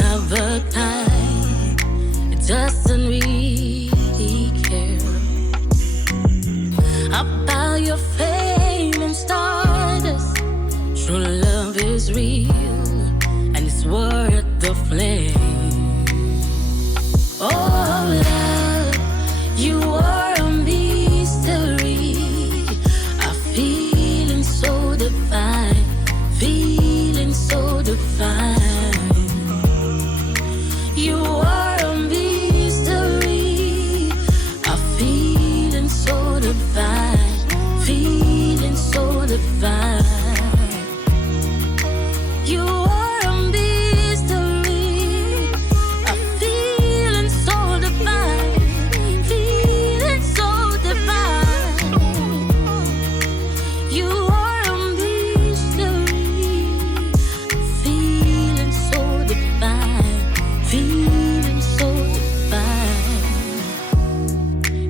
have the time. It doesn't really care about your fame and stardust. True love is real and it's worth the flame. Oh, love, you are a mystery. A feeling so divine, feeling so divine. You are a mystery. A feeling so divine, feeling so divine. You are a mystery. A feeling so divine, feeling so divine. You are a mystery. Feeling so divine, feeling so divine.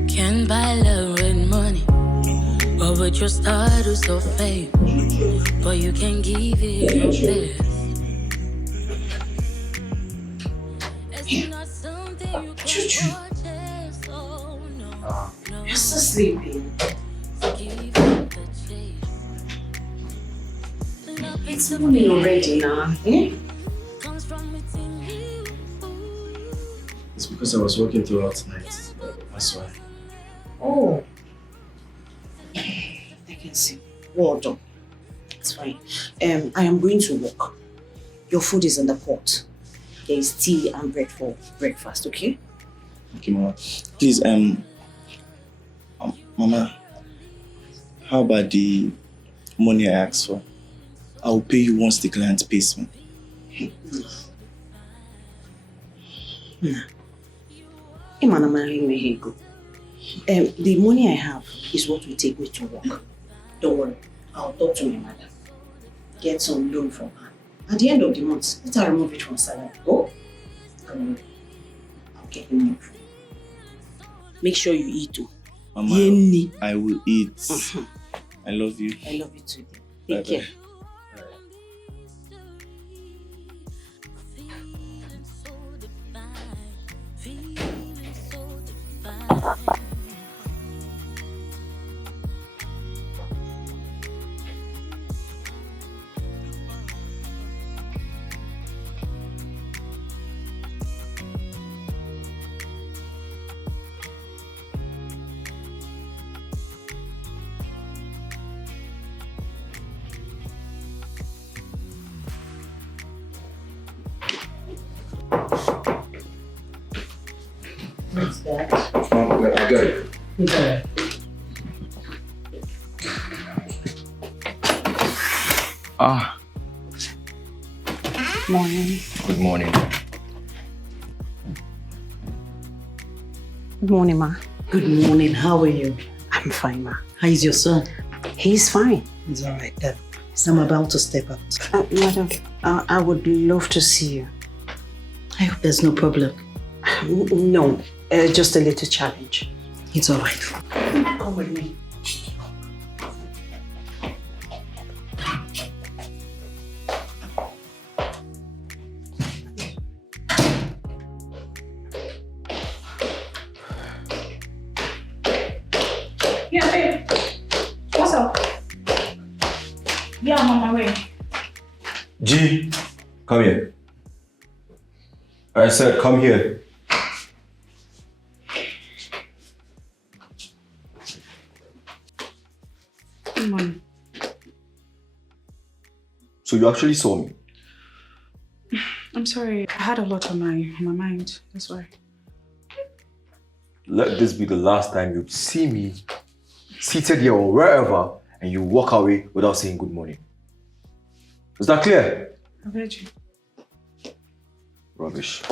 Can't buy love with money or with your status or fame, but you can give it your best. It's not something you can Chuchu. purchase. Oh no, no. You're still sleeping. Give it the chase. Love It's morning already now. Eh? comes from within you. It's because I was working throughout tonight. That's why. Oh. I can see. Well done. It's fine. I am going to work. Your food is in the pot. There is tea and bread for breakfast, okay? Okay, Mama. Please, Mama, how about the money I asked for? I will pay you once the client pays me. The money I have is what will take me to work. Don't worry, I'll talk to my mother. Get some loan from her. At the end of the month, let her remove it from salary. Oh, come on. I'll get you more. Make sure you eat too. Mama, Yenny. I will eat. I love you. I love you too. Bye-bye. Take care. What's that? Mom, I got it. Okay. Morning. Good morning. Good morning, ma. Good morning. How are you? I'm fine, ma. How is your son? He's fine. He's all right then. So I'm about to step out. Madam, I would love to see you. I hope there's no problem. No, just a little challenge. It's all right. Come with me. Yeah, babe. What's up? Yeah, I'm on my way. G, come here. I said, come here. Good morning. So you actually saw me? I'm sorry, I had a lot on my mind, that's why. Let this be the last time you see me seated here or wherever and you walk away without saying good morning. Is that clear? I've heard you. Rubbish.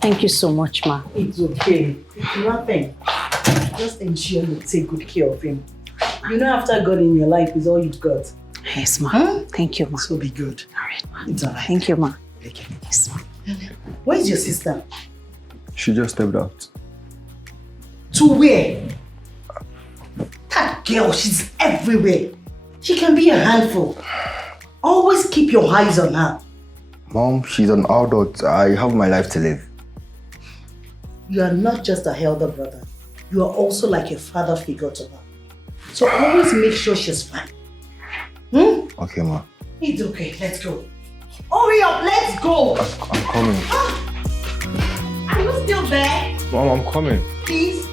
Thank you so much, ma. It's okay. It's nothing. Just ensure you take good care of him. You know, after God in your life is all you've got. Yes, ma. Huh? Thank you, ma. So be good. All right, ma. It's all right. Thank you, ma. Okay. Yes, ma. Where's your sister? She just stepped out. To where? girl, she's everywhere. She can be a handful. Always keep your eyes on her. Mom, she's an adult. I have my life to live. You are not just a elder brother. You are also like a father figure to her. So always make sure she's fine. Okay, Ma. It's okay, let's go. Hurry up, let's go! I'm coming. Are you still there? Mom, I'm coming. Please?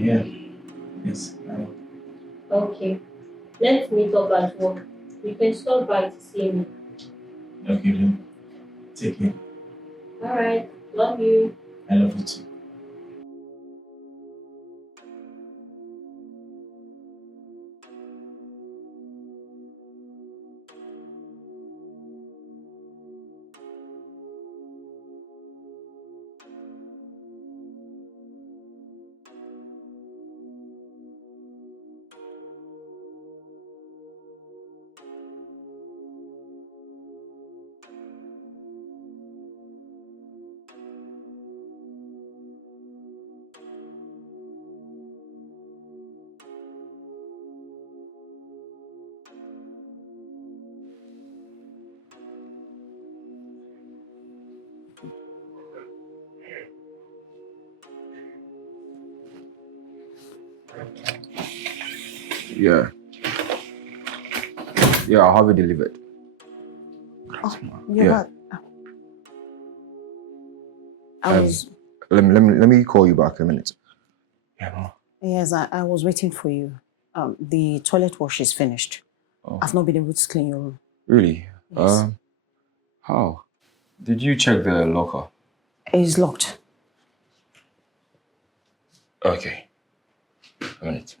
Yeah. Yes, I will. Okay. Let's meet up at work. You can stop by to see me. Okay, then. Take care. Alright. Love you. I love you too. Yeah. Yeah, I'll have it delivered. Yeah. I was. Let me call you back in a minute. Yeah, Mom. Yes, I was waiting for you. The toilet wash is finished. Oh. I've not been able to clean your room. Really? Yes. How? Did you check the locker? It's locked. Okay. A minute.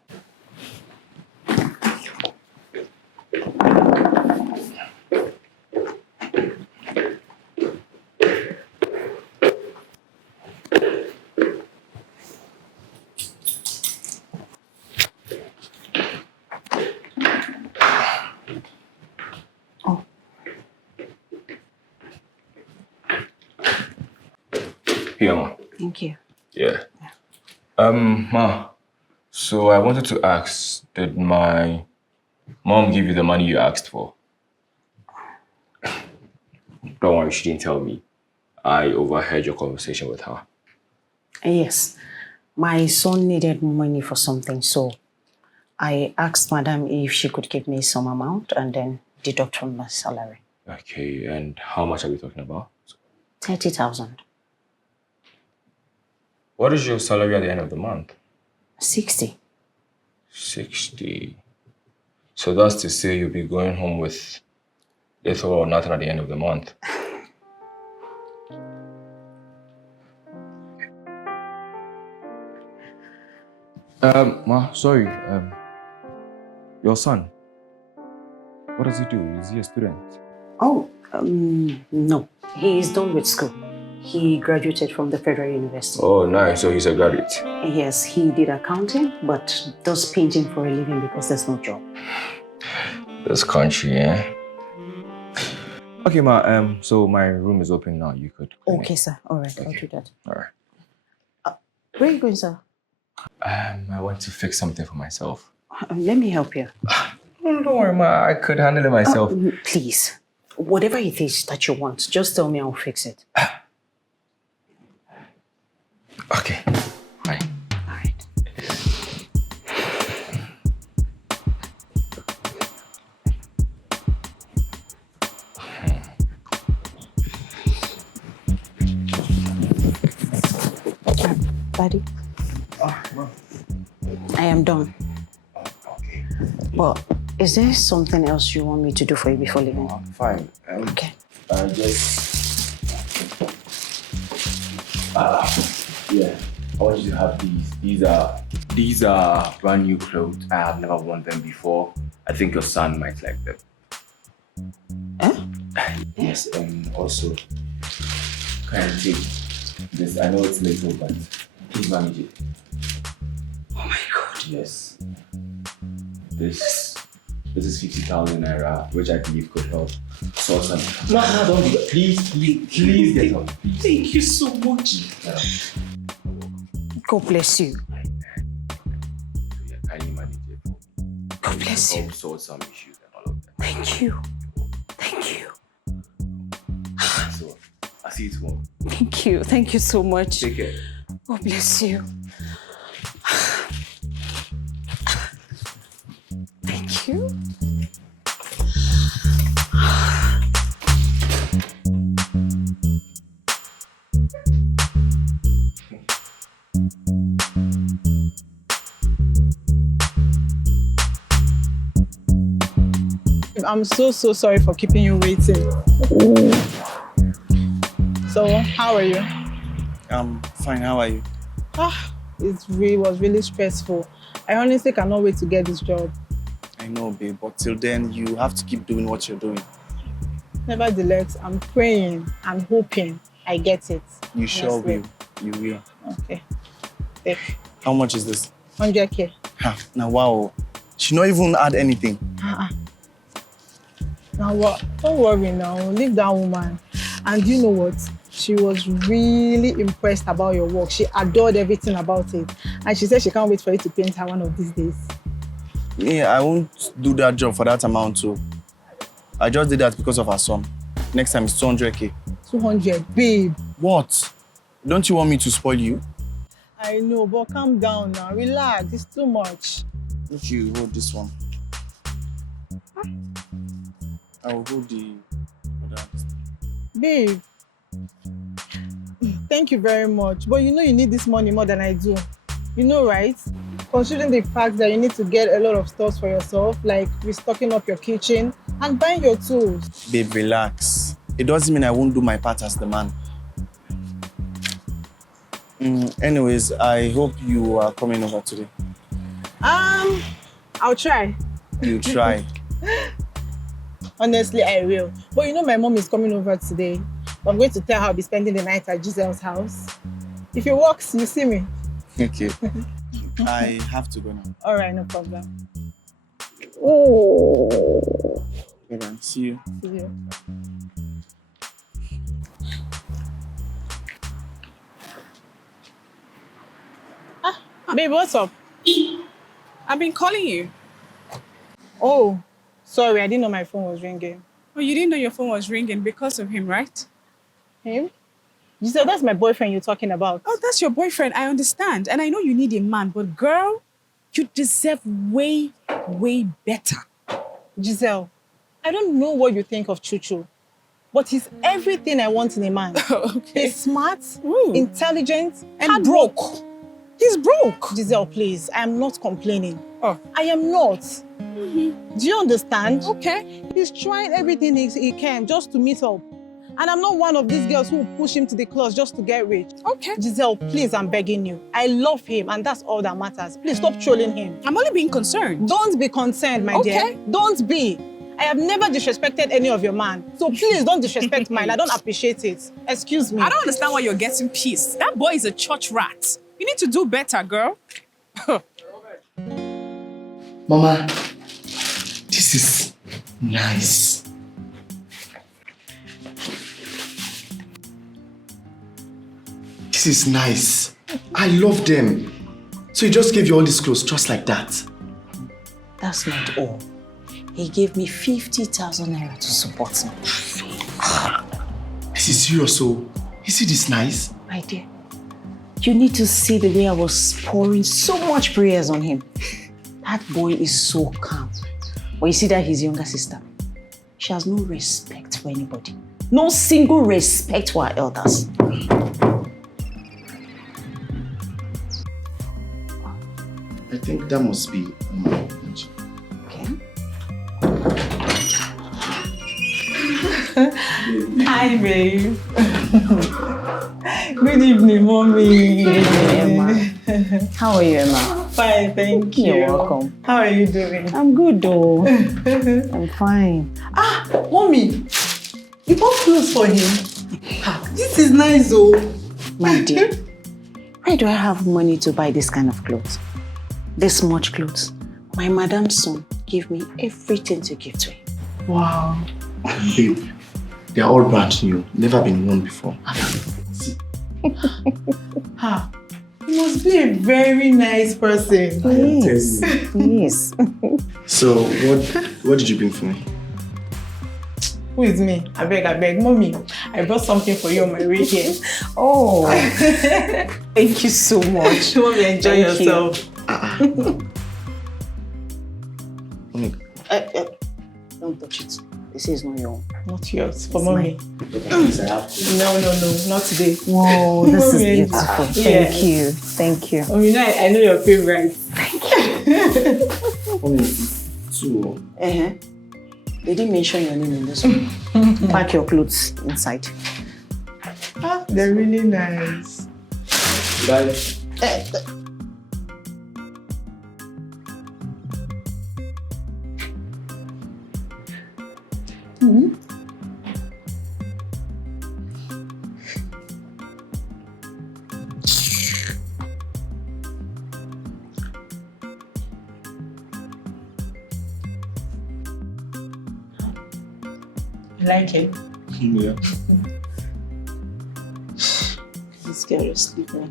Here, Ma. Thank you. Yeah. Ma. So I wanted to ask, did my mom give you the money you asked for? Don't worry, she didn't tell me. I overheard your conversation with her. Yes. My son needed money for something, so I asked Madam if she could give me some amount and then deduct from my salary. Okay, and how much are we talking about? 30,000. What is your salary at the end of the month? 60. 60. So that's to say you'll be going home with little or nothing at the end of the month. Sorry. Your son, what does he do? Is he a student? Oh, no. He is done with school. He graduated from the Federal University. Oh, nice. So he's a graduate. Yes, he did accounting, but does painting for a living because there's no job. This country, eh? Okay, ma. So my room is open now. You could. Okay, sir. All right, I'll do that. All right. Where are you going, sir? I want to fix something for myself. Let me help you. Don't worry, ma. I could handle it myself. Please, whatever it is that you want, just tell me, I'll fix it. Okay. Fine. All right. Daddy, I am done. Okay. But is there something else you want me to do for you before leaving? I'm fine. Okay. Yeah. I want you to have these. These are brand new clothes. I have never worn them before. I think your son might like them. Huh? Yes, and also kind of take this. I know it's little, but please manage it. Oh my God. Yes. This is 50,000 naira, which I believe could help. So, son. No, don't do that. Please get up. Please. Thank you so much. God bless you. Yeah, kindly manage it for me. God bless you. Help sort some issues and all of that. Thank you. Thank you. So, I'll see you tomorrow. Thank you. Thank you so much. Take care. God bless you. Thank you. I'm so sorry for keeping you waiting. So, how are you? I'm fine. How are you? It was really stressful. I honestly cannot wait to get this job. I know, babe, but till then, you have to keep doing what you're doing. Nevertheless, I'm praying and hoping I get it. You sure Honestly. will. You will. Okay. Take How much is this? 100K. Now, wow. She not even add anything. Now what? Don't worry now. Leave that woman. And you know what? She was really impressed about your work. She adored everything about it. And she said she can't wait for you to paint her one of these days. Yeah, I won't do that job for that amount too. I just did that because of her son. Next time it's 200K. 200, babe. What? Don't you want me to spoil you? I know, but calm down now. Relax. It's too much. If you hold this one. I will hold the other. Babe. Thank you very much. But you know you need this money more than I do. You know, right? Considering the fact that you need to get a lot of stuff for yourself, like restocking up your kitchen and buying your tools. Babe, relax. It doesn't mean I won't do my part as the man. Anyways, I hope you are coming over today. I'll try. You try. Honestly, I will. But you know my mom is coming over today. I'm going to tell her I'll be spending the night at Giselle's house. If it works, you see me. Okay. I have to go now. All right, no problem. Bye-bye. See you. See you. Babe, what's up? I've been calling you. Oh, sorry, I didn't know my phone was ringing. Oh, you didn't know your phone was ringing because of him, right? Him? You said that's my boyfriend you're talking about. Oh, that's your boyfriend. I understand. And I know you need a man, but girl, you deserve way, way better. Giselle, I don't know what you think of Chuchu, but he's everything I want in a man. Okay. He's smart, Ooh. intelligent, And hard broke. work. He's broke. Giselle, please. I am not complaining. Oh. I am not. Do you understand? Okay. He's trying everything he can just to meet up. And I'm not one of these girls who will push him to the class just to get rich. Okay. Giselle, please, I'm begging you. I love him, and that's all that matters. Please stop trolling him. I'm only being concerned. Don't be concerned, my dear. Don't be. I have never disrespected any of your man. So please don't disrespect mine. I don't appreciate it. Excuse me. I don't understand why you're getting pissed. That boy is a church rat. You need to do better, girl. Mama, this is nice. This is nice. I love them. So he just gave you all these clothes just like that? That's not all. He gave me 50,000 naira to support me. This is serious, so is it this nice? My dear, you need to see the way I was pouring so much prayers on him. That boy is so calm. But you see that his younger sister, she has no respect for anybody. No single respect for her elders. I think that must be Okay. Hi, babe. Good evening, mommy. Good evening, Emma. How are you, Emma? Fine, thank you. You're welcome. How are you doing? I'm good, though. I'm fine. Ah, mommy, you bought clothes for him. This is nice, though. My dear, where do I have money to buy this kind of clothes? This much clothes. My madam's son gave me everything to give to him. Wow. Babe, they are all brand new. Never been worn before. See. Ha. He must be a very nice person. Yes. Yes. So, what did you bring for me? Who is me? I beg, mommy. I brought something for you on my way here. Oh. Thank you so much. Mommy, enjoy yourself. Mommy. Don't touch it. This is not your own. Not yours, for mommy. Please, I have to. No, not today. Whoa, this is Mommy, beautiful. yeah. Thank you. Thank you. Mommy, I know your favorite. Mommy, two. They didn't mention your name in this one. Pack your clothes inside. Ah, they're really nice. Bye. You like it? Yeah. This girl is sleeping.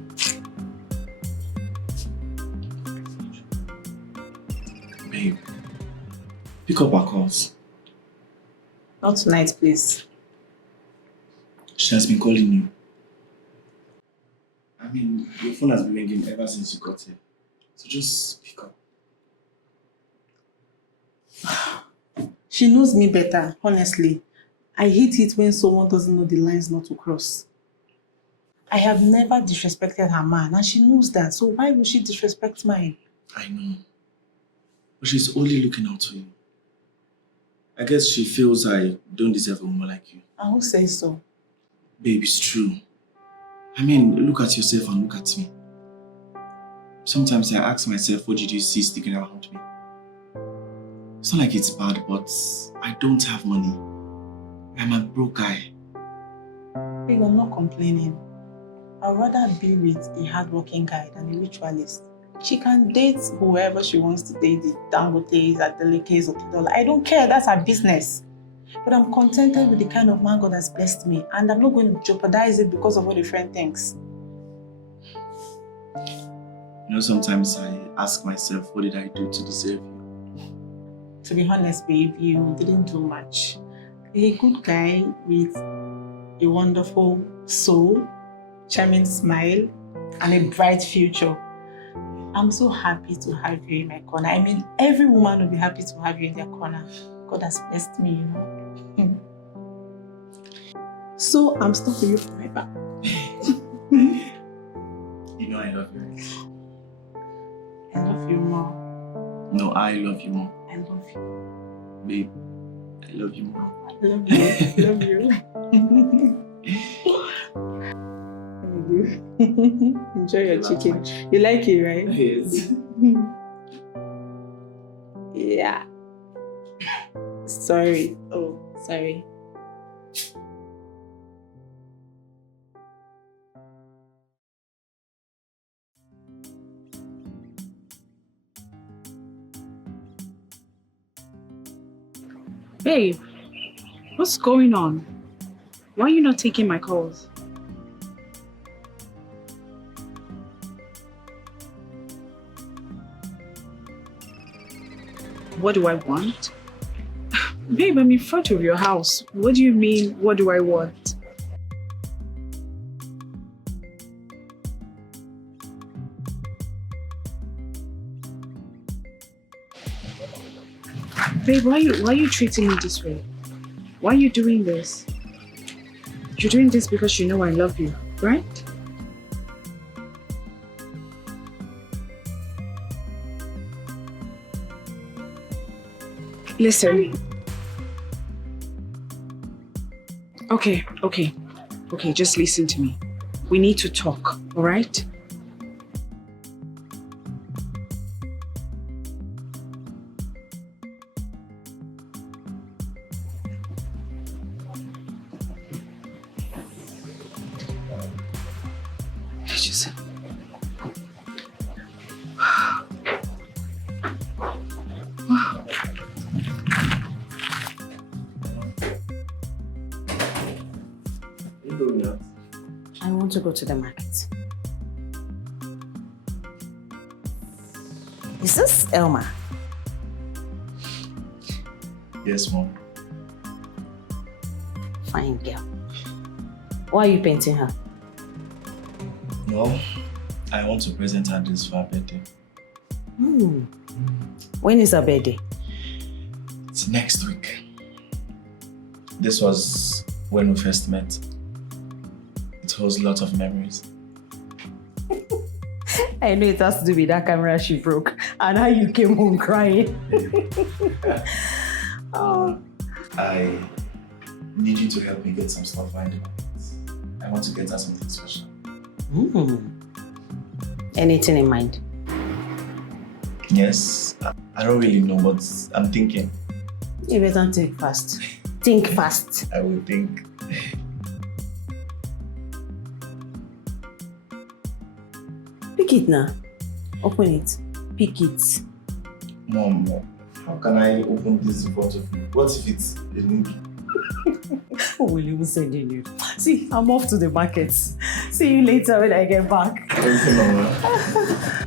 Babe, pick up our calls. Not tonight, please. She has been calling you. I mean, your phone has been ringing ever since you got here. So just pick up. She knows me better, honestly. I hate it when someone doesn't know the lines not to cross. I have never disrespected her man, and she knows that. So why would she disrespect mine? I know. But she's only looking out for you. I guess she feels I don't deserve a woman like you. And who says so? Babe, it's true. I mean, look at yourself and look at me. Sometimes I ask myself, what did you see sticking around me? It's not like it's bad, but I don't have money. I'm a broke guy. Babe, I'm not complaining. I'd rather be with a hardworking guy than a ritualist. She can date whoever she wants to date, the Dangotes, Adelekes, or I don't care, that's her business. But I'm contented with the kind of man God has blessed me, and I'm not going to jeopardize it because of what a friend thinks. You know, sometimes I ask myself, what did I do to deserve you? To be honest, babe, you didn't do much. You're a good guy with a wonderful soul, charming smile, and a bright future. I'm so happy to have you in my corner. I mean, every woman will be happy to have you in their corner. God has blessed me, you know. So I'm stuck with you forever. You know I love you. No, I love you more. I love you. Babe, I love you more. I love you. I love you. Enjoy your chicken. You like it, right? Yes. Yeah. Sorry. Oh, sorry. Babe, what's going on? Why are you not taking my calls? What do I want? Babe, I'm in front of your house. What do you mean, what do I want? Babe, why are you treating me this way? Why are you doing this? You're doing this because you know I love you, right? Listen. Okay, just listen to me. We need to talk, all right? Just... I want to go to the market. Is this Elma? Yes, Mom. Fine girl. Why are you painting her? No, I want to present her this for her birthday. When is her birthday? It's next week. This was when we first met. It holds lots of memories. I know it has to do with that camera she broke and how you came home crying. Oh. I need you to help me get some stuff for her in the market. I want to get her something special. Anything in mind? Yes, I don't really know, but I'm thinking. You better think fast. Think fast. I will think. Pick it now. Open it. Pick it. Mom, how can I open this in front of you? What if it's a movie? Who will even send you? See, I'm off to the market. See you later when I get back. Okay, Mama.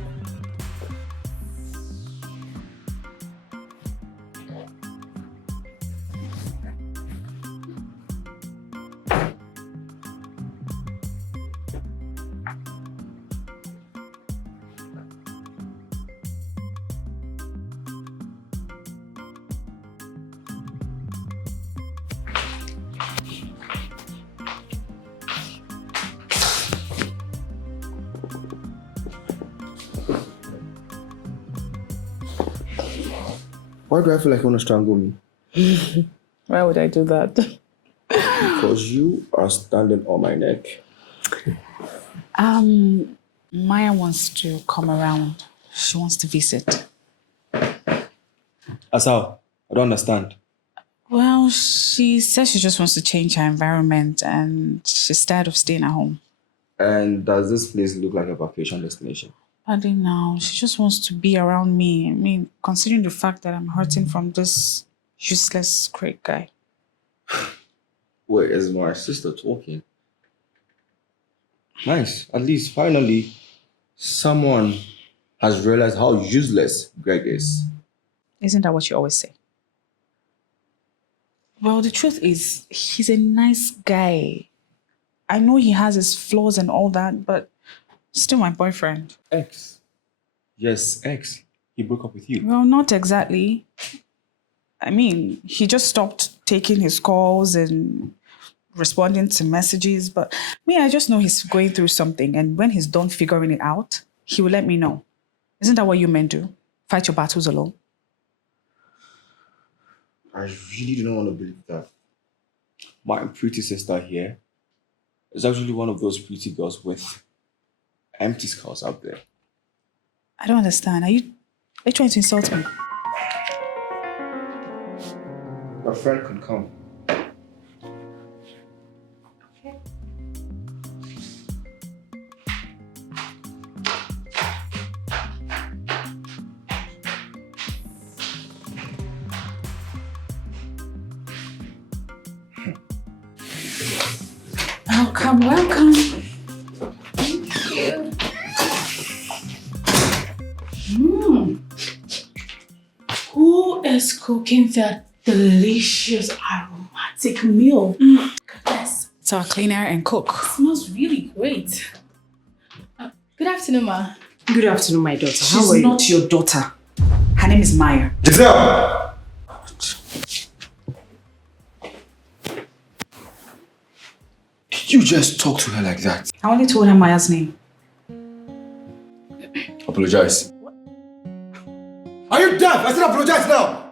Why do I feel like you want to strangle me? Why would I do that? Because you are standing on my neck. Maya wants to come around. She wants to visit. As how? I don't understand. Well, she says she just wants to change her environment and she's tired of staying at home. And does this place look like a vacation destination? Addae now, she just wants to be around me. I mean, considering the fact that I'm hurting from this useless Craig guy. Where is my sister talking? Nice. At least, finally, someone has realized how useless Greg is. Isn't that what you always say? Well, the truth is, he's a nice guy. I know he has his flaws and all that, but still my boyfriend. Ex. Yes, ex. He broke up with you. Well, not exactly. I mean, he just stopped taking his calls and responding to messages. But I just know he's going through something. And when he's done figuring it out, he will let me know. Isn't that what you men do? Fight your battles alone? I really do not want to believe that my pretty sister here is actually one of those pretty girls with empty skulls out there. I don't understand. Are you trying to insult me? My friend can come. Welcome, welcome. Thank you. Who is cooking that delicious aromatic meal? Goodness, It's our cleaner and cook. smells really great. Good afternoon, ma. Good afternoon, my daughter. How She's are you? not your daughter. Her name is Maya. Giselle! Did you just talk to her like that? I only told her Maya's name. Apologize. Are you deaf? I said apologize now!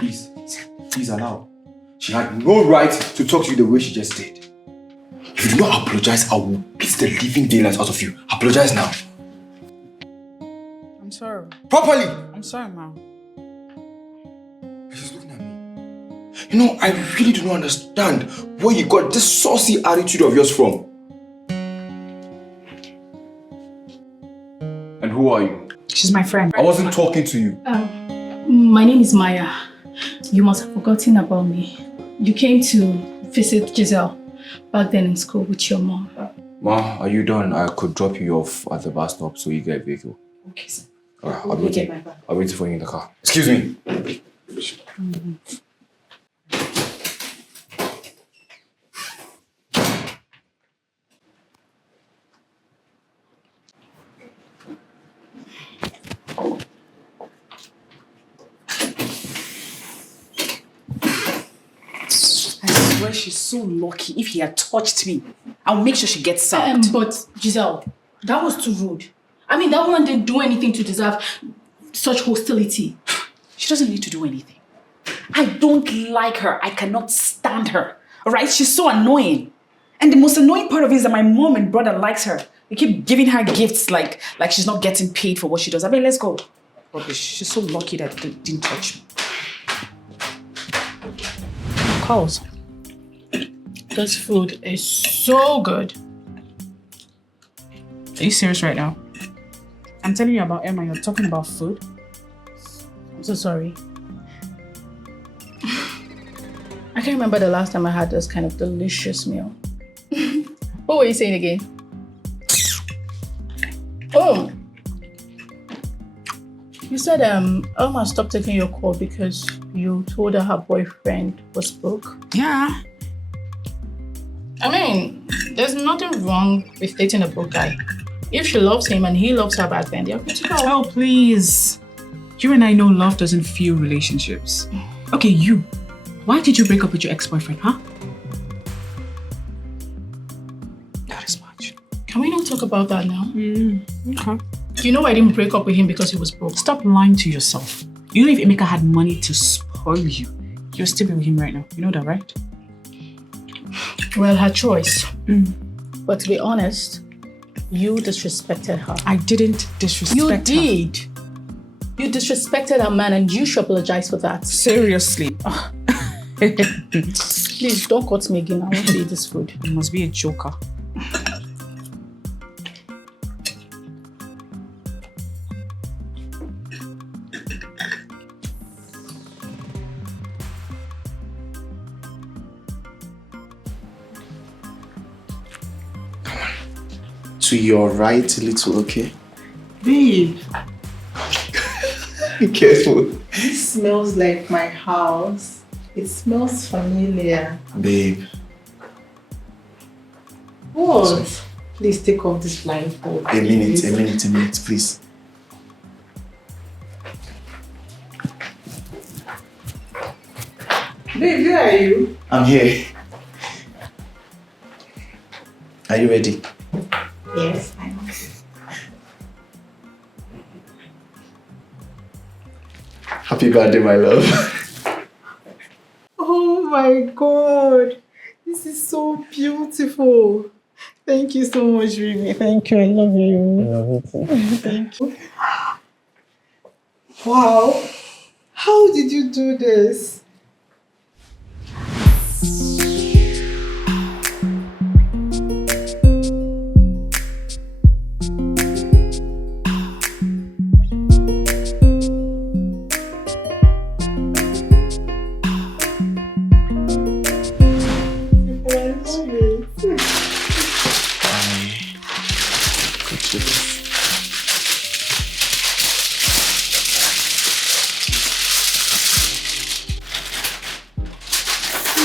Please. Please allow. She had no right to talk to you the way she just did. If you do not apologize, I will beat the living daylights out of you. Apologize now. I'm sorry. Properly! I'm sorry, Mom. She's looking at me. You know, I really do not understand where you got this saucy attitude of yours from. And who are you? She's my friend. I wasn't talking to you. My name is Maya. You must have forgotten about me. You came to visit Giselle back then in school with your mom. Ma, are you done? I could drop you off at the bus stop so you get a vehicle. Okay, sir. Alright, Let me get my bag. I'll wait for you in the car. Excuse me. I swear she's so lucky. If he had touched me, I'll make sure she gets served. But Giselle, that was too rude. I mean, that woman didn't do anything to deserve such hostility. She doesn't need to do anything. I don't like her. I cannot stand her. Alright? She's so annoying. And the most annoying part of it is that my mom and brother likes her. They keep giving her gifts like she's not getting paid for what she does. I mean, let's go. Rubbish. She's so lucky that they didn't touch me. Calls. This food is so good. Are you serious right now? I'm telling you about Emma. You're talking about food? I'm so sorry. I can't remember the last time I had this kind of delicious meal. What were you saying again? Oh, you said Elma stopped taking your call because you told her boyfriend was broke. Yeah. I mean, there's nothing wrong with dating a broke guy. If she loves him and he loves her back then, they're good to go. Oh, please. You and I know love doesn't fuel relationships. Okay, you. Why did you break up with your ex-boyfriend, huh? That is much. Can we not talk about that now? Okay. You know I didn't break up with him because he was broke. Stop lying to yourself. You know if Emeka had money to spoil you, you'll still be with him right now. You know that, right? Well, her choice. But to be honest, you disrespected her. I didn't disrespect You her. did. You disrespected her man and you should apologize for that. Seriously. Please don't cut me again. I want to eat this food. You must be a joker. To your right a little, okay? Babe, Be careful. this smells like my house. It smells familiar. Babe. What? Please take off this blindfold. A minute, please. Babe, where are you? I'm here. Are you ready? Yes, I am. Happy birthday, my love. Oh my God. This is so beautiful. Thank you so much, Remy. Thank you. I love you. I love you too. Thank you. Wow. How did you do this?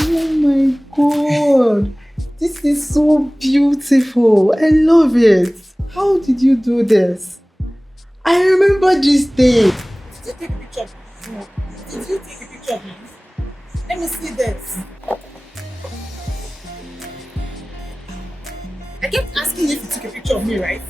Oh my God. This is so beautiful. I love it. How did you do this? I remember this day. Did you take a picture of this? Did you take a picture of this? Let me see this. I kept asking you if you took a picture of me, right?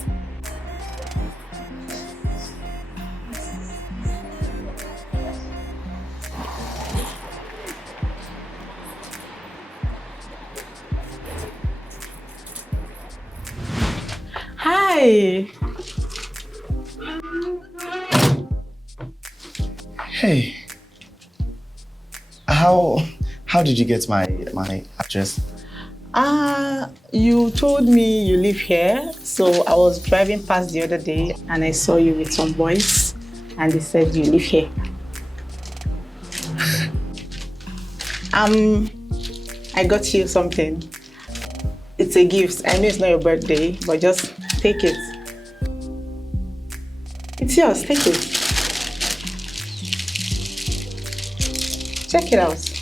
Hi. Hey. How did you get my address? You told me you live here, so I was driving past the other day and I saw you with some boys and they said you live here. I got you something. It's a gift. I know it's not your birthday, but just take it. It's yours, take it. Check it out.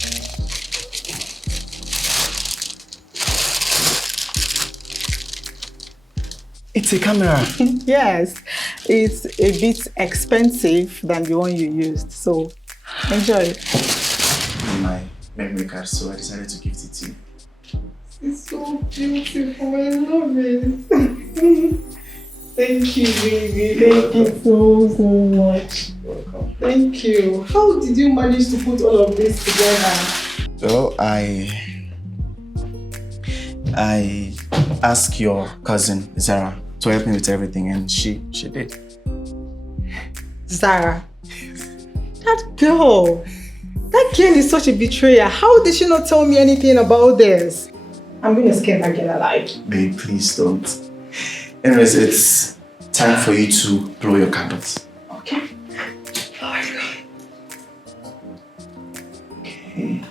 It's a camera. Yes, it's a bit expensive than the one you used, so enjoy. My memory card, so I decided to gift it to you. It's so beautiful. I love it. Thank you, baby. Thank you so much. Welcome. Thank you. How did you manage to put all of this together? Well, I asked your cousin Zara to help me with everything, and she did. Zara. That girl is such a betrayer. How did she not tell me anything about this? I'm gonna scare that girl alive. Babe, please don't. Anyways, it's time for you to blow your candles. Okay. Oh my God. Okay.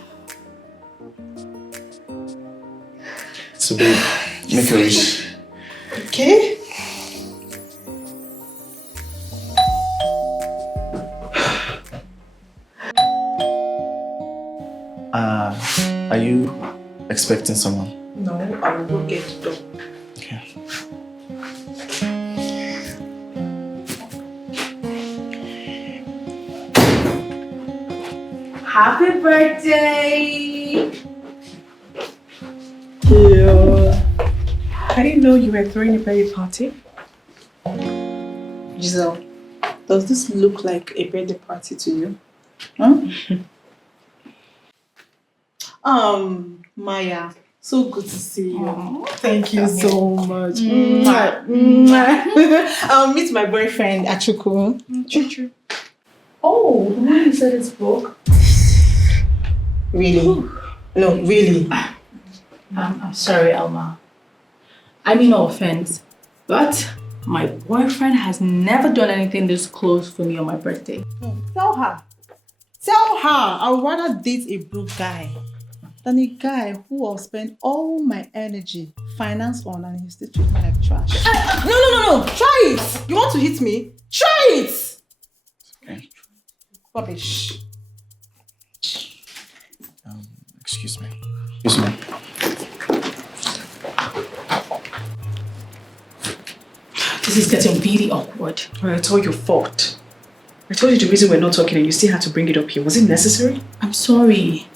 So babe, make a wish. Okay. Are you expecting someone? No, I will go get the door. Okay. Happy birthday! Yeah. I didn't know you were throwing a birthday party. Giselle, does this look like a birthday party to you? Huh? Maya, so good to see you. Aww. Thank you so much. Meet my boyfriend, Achuku. Choo-choo. Oh, the one you said is broke? Really? No, really. I'm sorry, Alma. I mean no offense, but my boyfriend has never done anything this close for me on my birthday. Tell her. Tell her I would rather date a broke guy than a guy who will spend all my energy, finance on, and he still treat me like trash. No. Try it. You want to hit me? Try it. Okay. Rubbish. Excuse me. Excuse me. This is getting really awkward. Well, it's all your fault. I told you the reason we're not talking and you still had to bring it up here. Was it necessary? I'm sorry.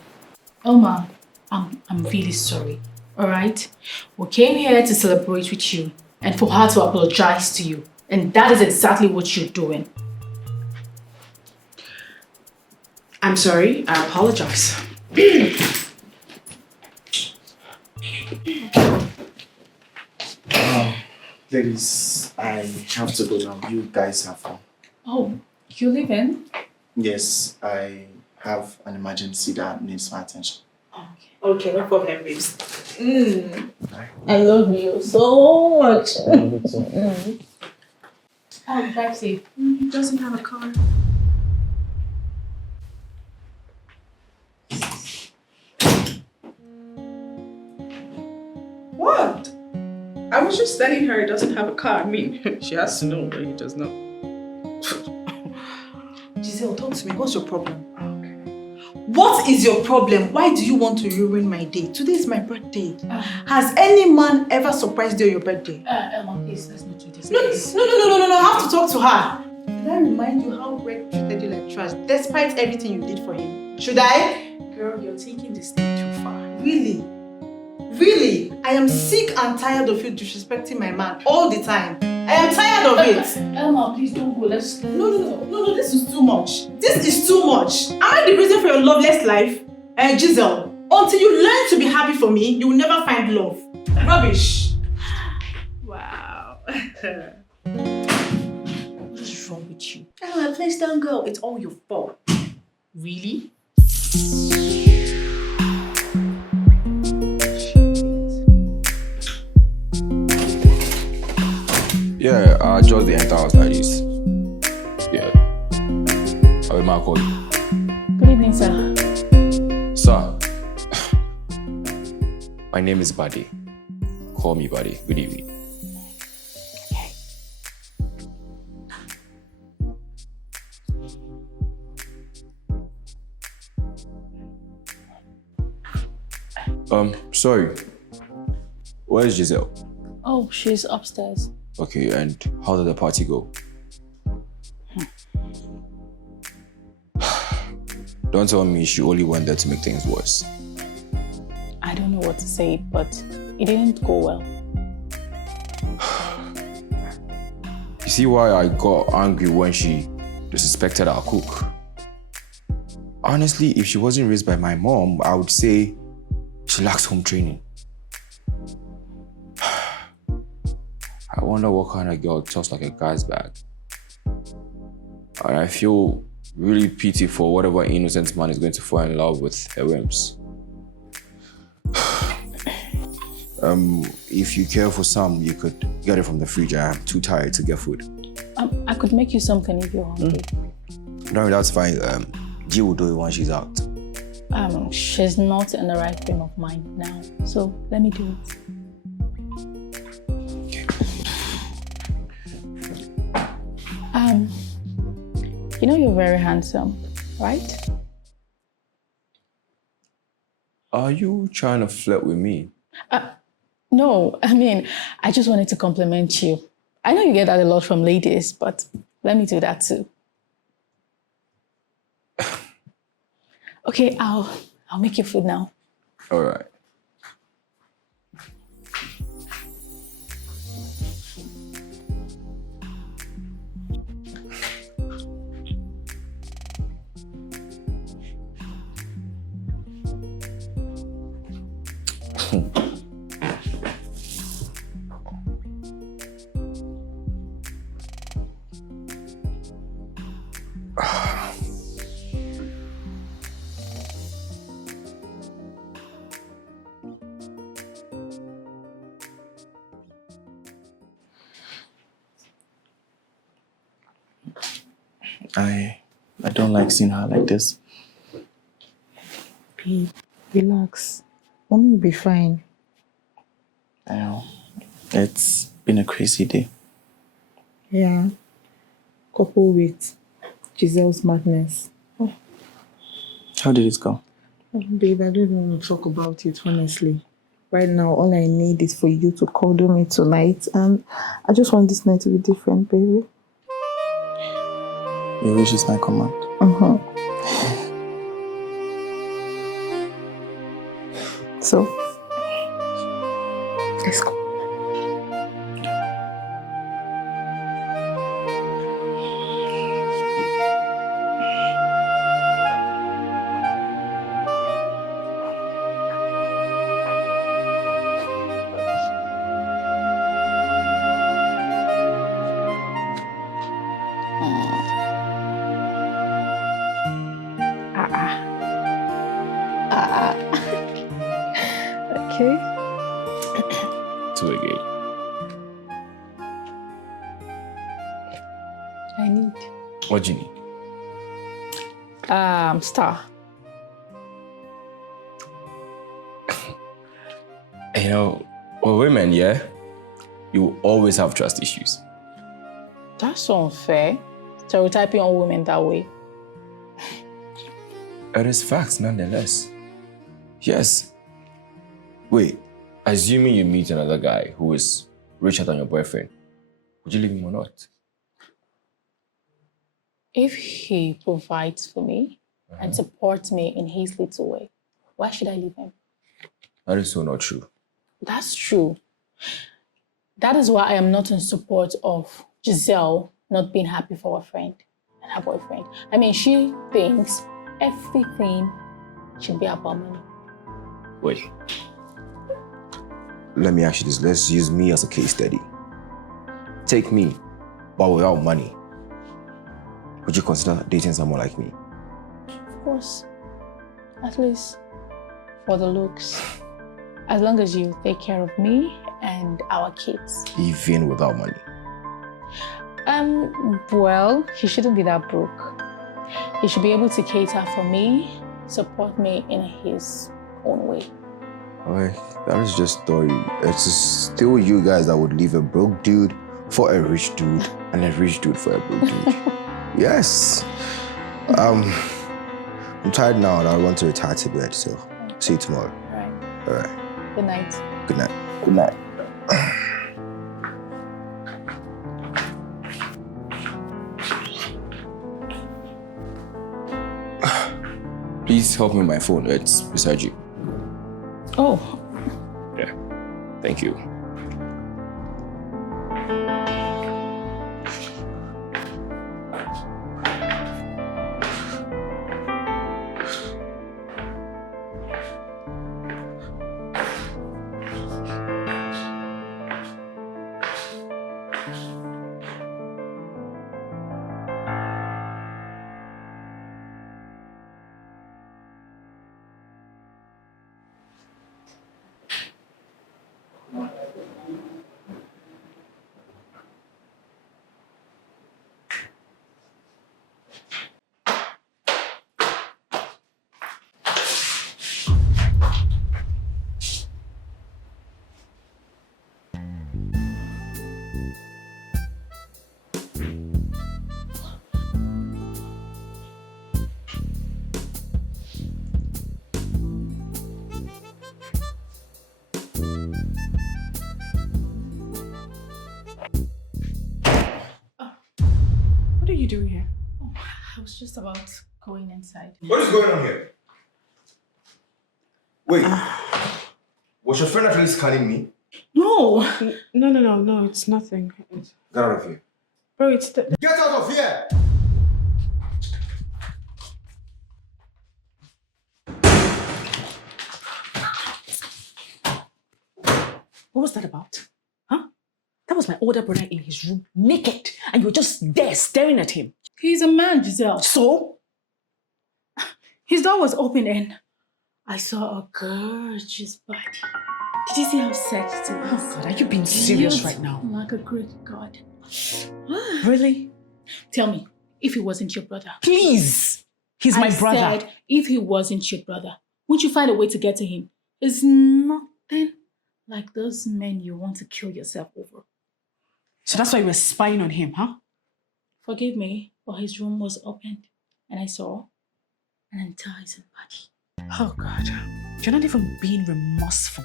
Elma, I'm really sorry. Alright? We came here to celebrate with you and for her to apologize to you. And that is exactly what you're doing. I'm sorry. I apologize. Ladies, I have to go now. You guys have fun. Oh, you live in? Yes, I have an emergency that needs my attention. Okay, no problem, babes. I love you so much. Drive safe. He doesn't have a car. What? I was just telling her he doesn't have a car. I mean, she has to know that he does not. Giselle, talk to me. What's your problem? What is your problem? Why do you want to ruin my day? Today is my birthday. Has any man ever surprised you on your birthday? Elma, please, let's not do this. No. I have to talk to her. Did I remind you how Greg treated you like trash despite everything you did for him? Should I? Girl, you're taking this thing too far. Really? Really? I am sick and tired of you disrespecting my man all the time. I am tired of it. Elma, please don't go. Let's. No, this is too much. This is too much. Am I the reason for your loveless life? Giselle, until you learn to be happy for me, you will never find love. Rubbish. Wow. What is wrong with you? Ella, please don't go. It's all your fault. Really? Yeah, I just the entire house like this. Yeah. I will mark call you. Good evening, sir. Sir. My name is Buddy. Call me Buddy. Good evening. Sorry. Where is Giselle? Oh, she's upstairs. Okay, and how did the party go? Don't tell me she only went there to make things worse. I don't know what to say, but it didn't go well. You see why I got angry when she disrespected our cook? Honestly, if she wasn't raised by my mom, I would say she lacks home training. I wonder what kind of girl talks like a guy's bag. And I feel really pity for whatever innocent man is going to fall in love with her whims. If you care for some, you could get it from the fridge. I'm too tired to get food. I could make you something if you're hungry. No, that's fine. G will do it when she's out. She's not in the right frame of mind now, so let me do it. You know you're very handsome, right? Are you trying to flirt with me? No, I mean, I just wanted to compliment you. I know you get that a lot from ladies, but let me do that too. Okay, I'll make you food now. All right. I don't like seeing her like this. Babe, relax. Mommy will be fine. I know. It's been a crazy day. Yeah. Coupled with Giselle's madness. Oh. How did it go? Oh, babe, I don't even want to talk about it, honestly. Right now, all I need is for you to cuddle me tonight, and I just want this night to be different, baby. Your wish is my command. So, let's go. Okay. Two again. I need. What do you need? Star. You know, with women, yeah, you will always have trust issues. That's unfair. Stereotyping all women that way. It is facts, nonetheless. Yes. Wait, assuming you meet another guy who is richer than your boyfriend, would you leave him or not? If he provides for me and supports me in his little way, why should I leave him? That is so not true. That's true. That is why I am not in support of Giselle not being happy for her friend and her boyfriend. I mean, she thinks everything should be about money. Wait. Let me ask you this. Let's use me as a case study. Take me, but without money. Would you consider dating someone like me? Of course. At least for the looks. As long as you take care of me and our kids. Even without money? Well, he shouldn't be that broke. He should be able to cater for me, support me in his own way. Okay, that is just story. It's still you guys that would leave a broke dude for a rich dude and a rich dude for a broke dude. Yes. I'm tired now and I want to retire to bed, so see you tomorrow. All right. Good night. Good night. Good night. Please help me with my phone. It's beside you. Oh. Yeah. Thank you. What are you doing here? Oh, I was just about going inside. What is going on here? Wait. Was your friend actually scanning me? No, it's nothing. Get out of here. Bro, it's the... Get out of here! What was that about? Huh? That was my older brother in his room, naked, and you were just there staring at him. He's a man, Giselle. So? His door was open and I saw a gorgeous body. Did you see how sexy it was? Oh God, are you being serious right now? Like a Greek god. Really? Tell me, if he wasn't your brother. Please! He's my brother. I said, if he wasn't your brother, wouldn't you find a way to get to him? It's nothing like those men you want to kill yourself over. So that's why you were spying on him, huh? Forgive me, but his room was opened and I saw an enticing body. Oh God, you're not even being remorseful.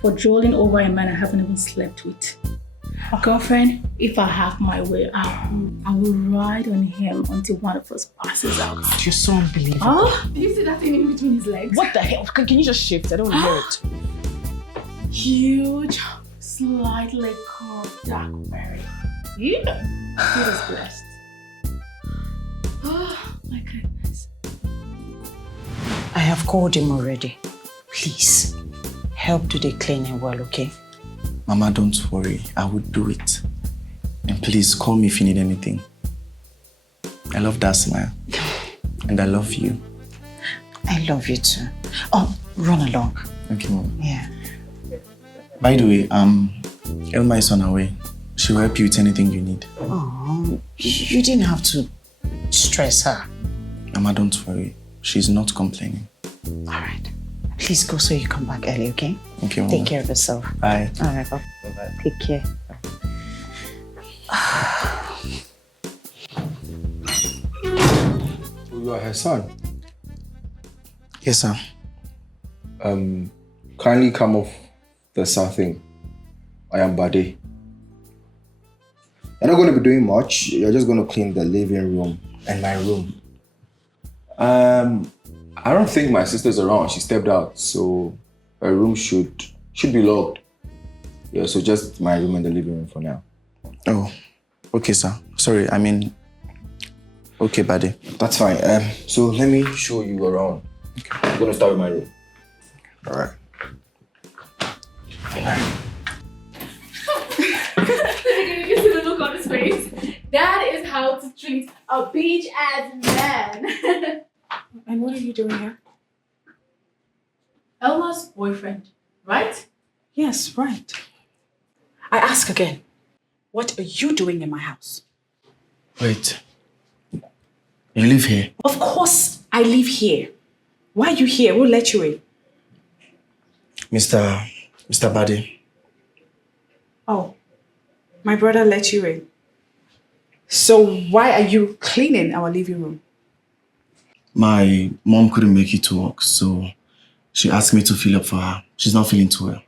For drooling over a man I haven't even slept with. Girlfriend, if I have my way, I will ride on him until one of us passes out. God, you're so unbelievable. Oh, did you see that thing in between his legs? What the hell? Can you just shift? I don't want to hear it. Huge, slightly curved dark berry. Yeah, he was blessed. Oh, my goodness. I have called him already. Please, help do the cleaning well, okay? Mama, don't worry. I will do it. And please call me if you need anything. I love that smile. And I love you. I love you too. Oh, run along. Okay, Mom. Yeah. By the way, Elma is on her way. She will help you with anything you need. Oh, you didn't have to stress her. Mama, don't worry. She's not complaining. All right. Please go so you come back early, okay? Okay, Mama. Take care of yourself. Bye. All right, Papa. Bye-bye. Take care. You are her son. Yes, sir. Kindly come off the something. I am Addae. You're not going to be doing much. You're just going to clean the living room and my room. I don't think my sister's around. She stepped out, so her room should be locked. Yeah, so just my room and the living room for now. Oh, okay, sir. Sorry, I mean, okay, buddy. That's fine. So let me show you around. Okay. I'm going to start with my room. All right. You see the look on his face? That is how to treat a beach ass man. And what are you doing here? Elma's boyfriend, right? Yes, right. I ask again, what are you doing in my house? Wait. You live here? Of course I live here. Why are you here? We'll let you in. Mr. Buddy. Oh, my brother let you in. So why are you cleaning our living room? My mom couldn't make it to work, so she asked me to fill up for her. She's not feeling too well.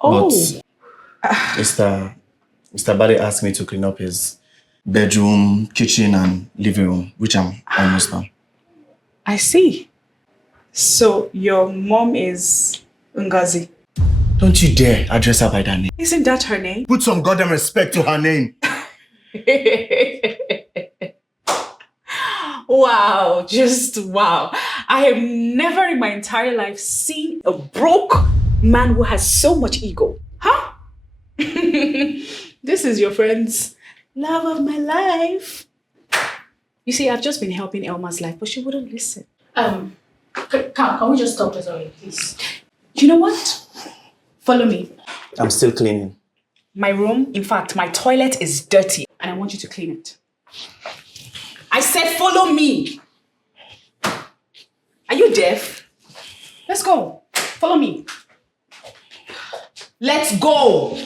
Oh. But Mr. Buddy asked me to clean up his bedroom, kitchen, and living room, which I'm almost done. I see. So your mom is Ngozi. Don't you dare address her by that name. Isn't that her name? Put some goddamn respect to her name. Wow, just wow. I have never in my entire life seen a broke man who has so much ego. Huh? This is your friend's love of my life. You see, I've just been helping Elma's life, but she wouldn't listen. Can we just stop this already, please? You know what? Follow me. I'm still cleaning. My room, in fact, my toilet is dirty and I want you to clean it. I said follow me. Are you deaf? Let's go. Follow me. Let's go.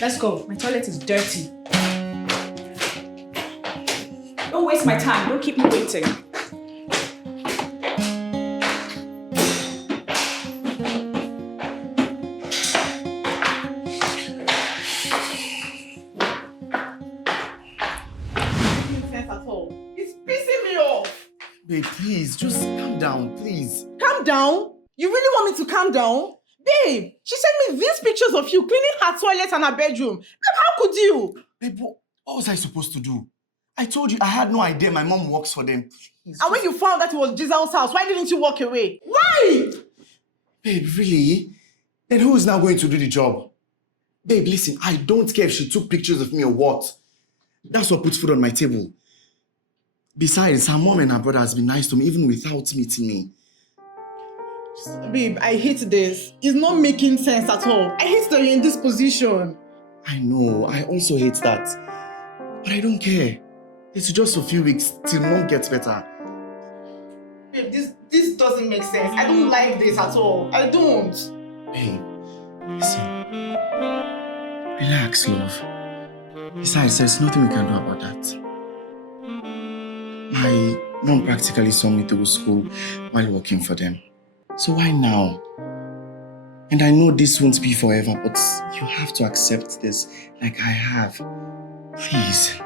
Let's go. My toilet is dirty. Don't waste my time. Don't keep me waiting. Babe, please, just calm down, please. Calm down? You really want me to calm down? Babe, she sent me these pictures of you cleaning her toilet and her bedroom. Babe, how could you? Babe, what was I supposed to do? I told you I had no idea my mom works for them. Please, And when you found that it was Giselle's house, why didn't you walk away? Why? Babe, really? Then who is now going to do the job? Babe, listen, I don't care if she took pictures of me or what. That's what puts food on my table. Besides, her mom and her brother has been nice to me even without meeting me. Babe, I hate this. It's not making sense at all. I hate that you're in this position. I know, I also hate that. But I don't care. It's just a few weeks till mom gets better. Babe, this doesn't make sense. I don't like this at all. I don't. Babe, listen. Relax, love. Besides, there's nothing we can do about that. My mom practically saw me through school while working for them. So why now? And I know this won't be forever, but you have to accept this like I have. Please.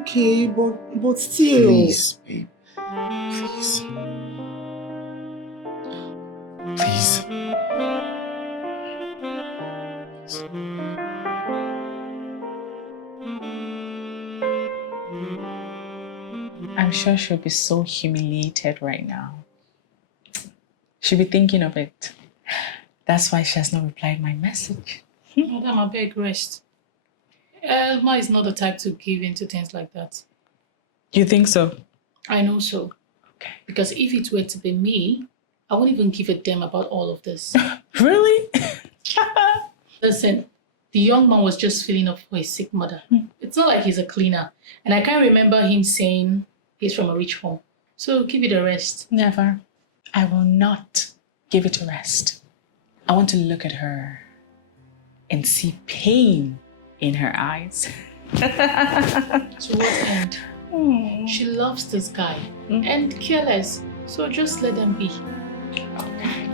Okay, but still. Please, babe. Please. Please. I'm sure she'll be so humiliated right now. She'll be thinking of it. That's why she has not replied my message. Madam, I beg rest. Elma is not the type to give in to things like that. You think so? I know so. Okay. Because if it were to be me, I wouldn't even give a damn about all of this. Really? Listen, the young man was just filling up for his sick mother. It's not like he's a cleaner. And I can't remember him saying he's from a rich home. So give it a rest. Never. I will not give it a rest. I want to look at her and see pain in her eyes. To what end? She loves this guy and careless. So just let them be. Okay.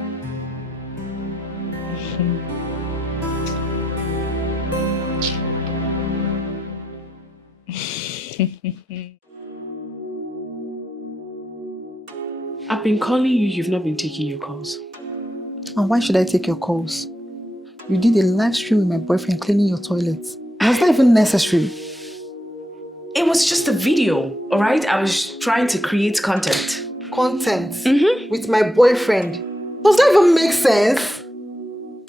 I've been calling you, you've not been taking your calls. And why should I take your calls? You did a live stream with my boyfriend cleaning your toilets. Was that even necessary? It was just a video, all right? I was trying to create content. Content? With my boyfriend? Does that even make sense?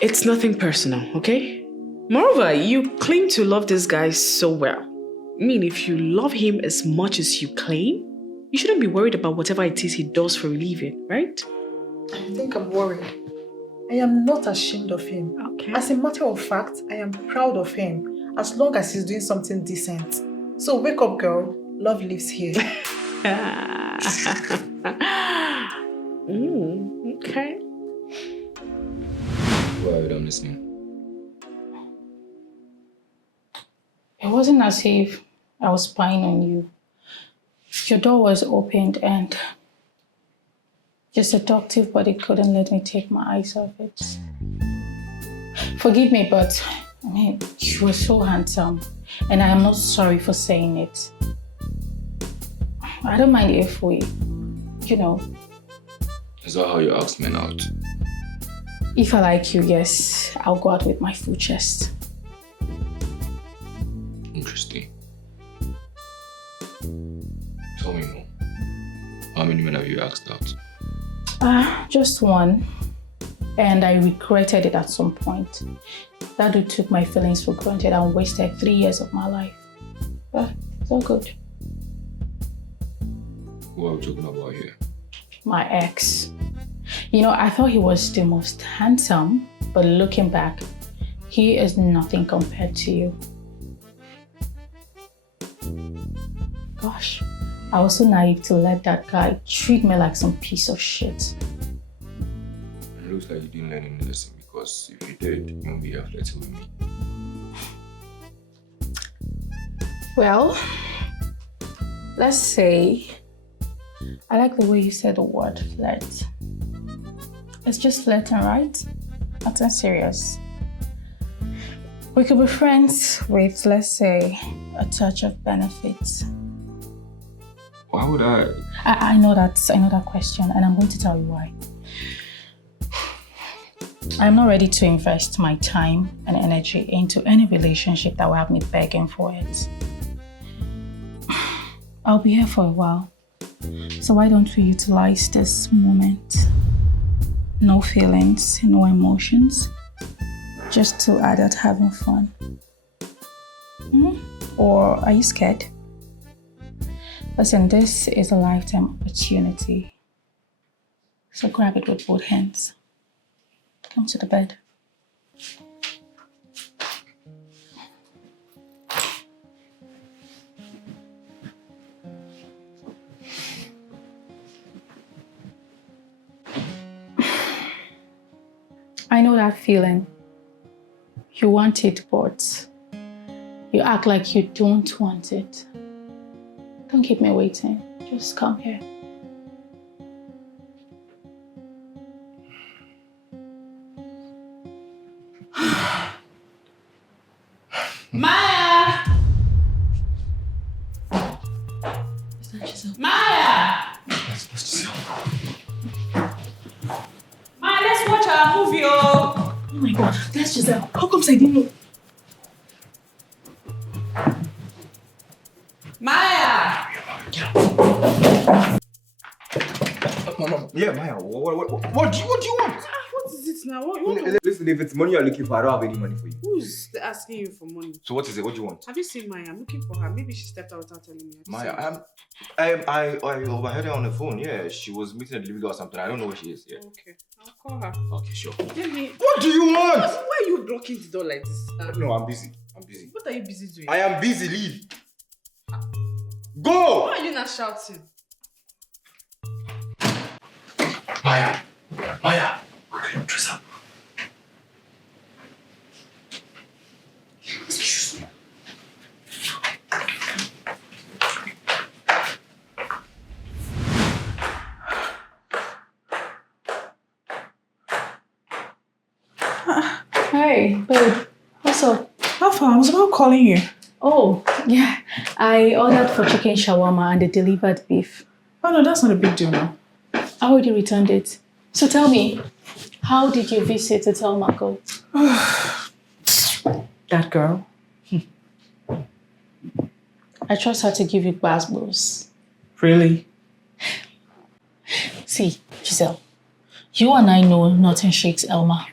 It's nothing personal, okay? Moreover, you claim to love this guy so well. I mean, if you love him as much as you claim, you shouldn't be worried about whatever it is he does for a living, right? I think I'm worried. I am not ashamed of him. Okay. As a matter of fact, I am proud of him, as long as he's doing something decent. So wake up, girl. Love lives here. Okay. Why are you done listening? It wasn't as if I was spying on you. Your door was opened and you're seductive, but it couldn't let me take my eyes off it. Forgive me, but I mean, you were so handsome, and I am not sorry for saying it. I don't mind if we, Is that how you ask men out? If I like you, yes, I'll go out with my full chest. Interesting. Tell me more. How many men have you asked out? Just one. And I regretted it at some point. That dude took my feelings for granted and wasted 3 years of my life. But it's all good. Who are we talking about here? My ex. I thought he was the most handsome, but looking back, he is nothing compared to you. Gosh, I was so naive to let that guy treat me like some piece of shit. It looks like you didn't learn any lesson, because if you did, you won't be here flirting with me. Well, let's say I like the way you said the word flirt. It's just flirting, right? Nothing serious. We could be friends with, let's say, a touch of benefits. Why would I? I know that question, and I'm going to tell you why. I'm not ready to invest my time and energy into any relationship that will have me begging for it. I'll be here for a while. So why don't we utilize this moment? No feelings, no emotions. Just two adults having fun. Or are you scared? Listen, this is a lifetime opportunity. So grab it with both hands. Come to the bed. I know that feeling. You want it, but you act like you don't want it. Don't keep me waiting. Just come here. Maya! Is that Giselle? Maya! Maya, let's watch our movie, oh! Oh my God, that's Giselle. How come I didn't know? Maya! Mama, yeah, Maya, what do you want? What is it it now. Listen, if it's money you're looking for, I don't have any money for you. Who's asking you for money? So what is it? What do you want? Have you seen Maya? I'm looking for her. Maybe she stepped out without telling me. Maya, I overheard her on the phone. Yeah, she was meeting a delivery girl or something. I don't know where she is. Yeah. Okay, I'll call her. Okay, sure. What do you want? Why are you blocking the door like this? No, I'm busy. What are you busy doing? I am busy. Leave. Go! Why are you not shouting? Maya, quickly dress up. Excuse me. Hey, babe. What's up? How far? I was about calling you. Oh, yeah. I ordered for chicken shawarma and they delivered beef. Oh, no, that's not a big deal now. I already returned it. So tell me, how did your visit to Thelma go? That girl. I trust her to give you basketballs. Really? See, Giselle, you and I know nothing shakes Elma.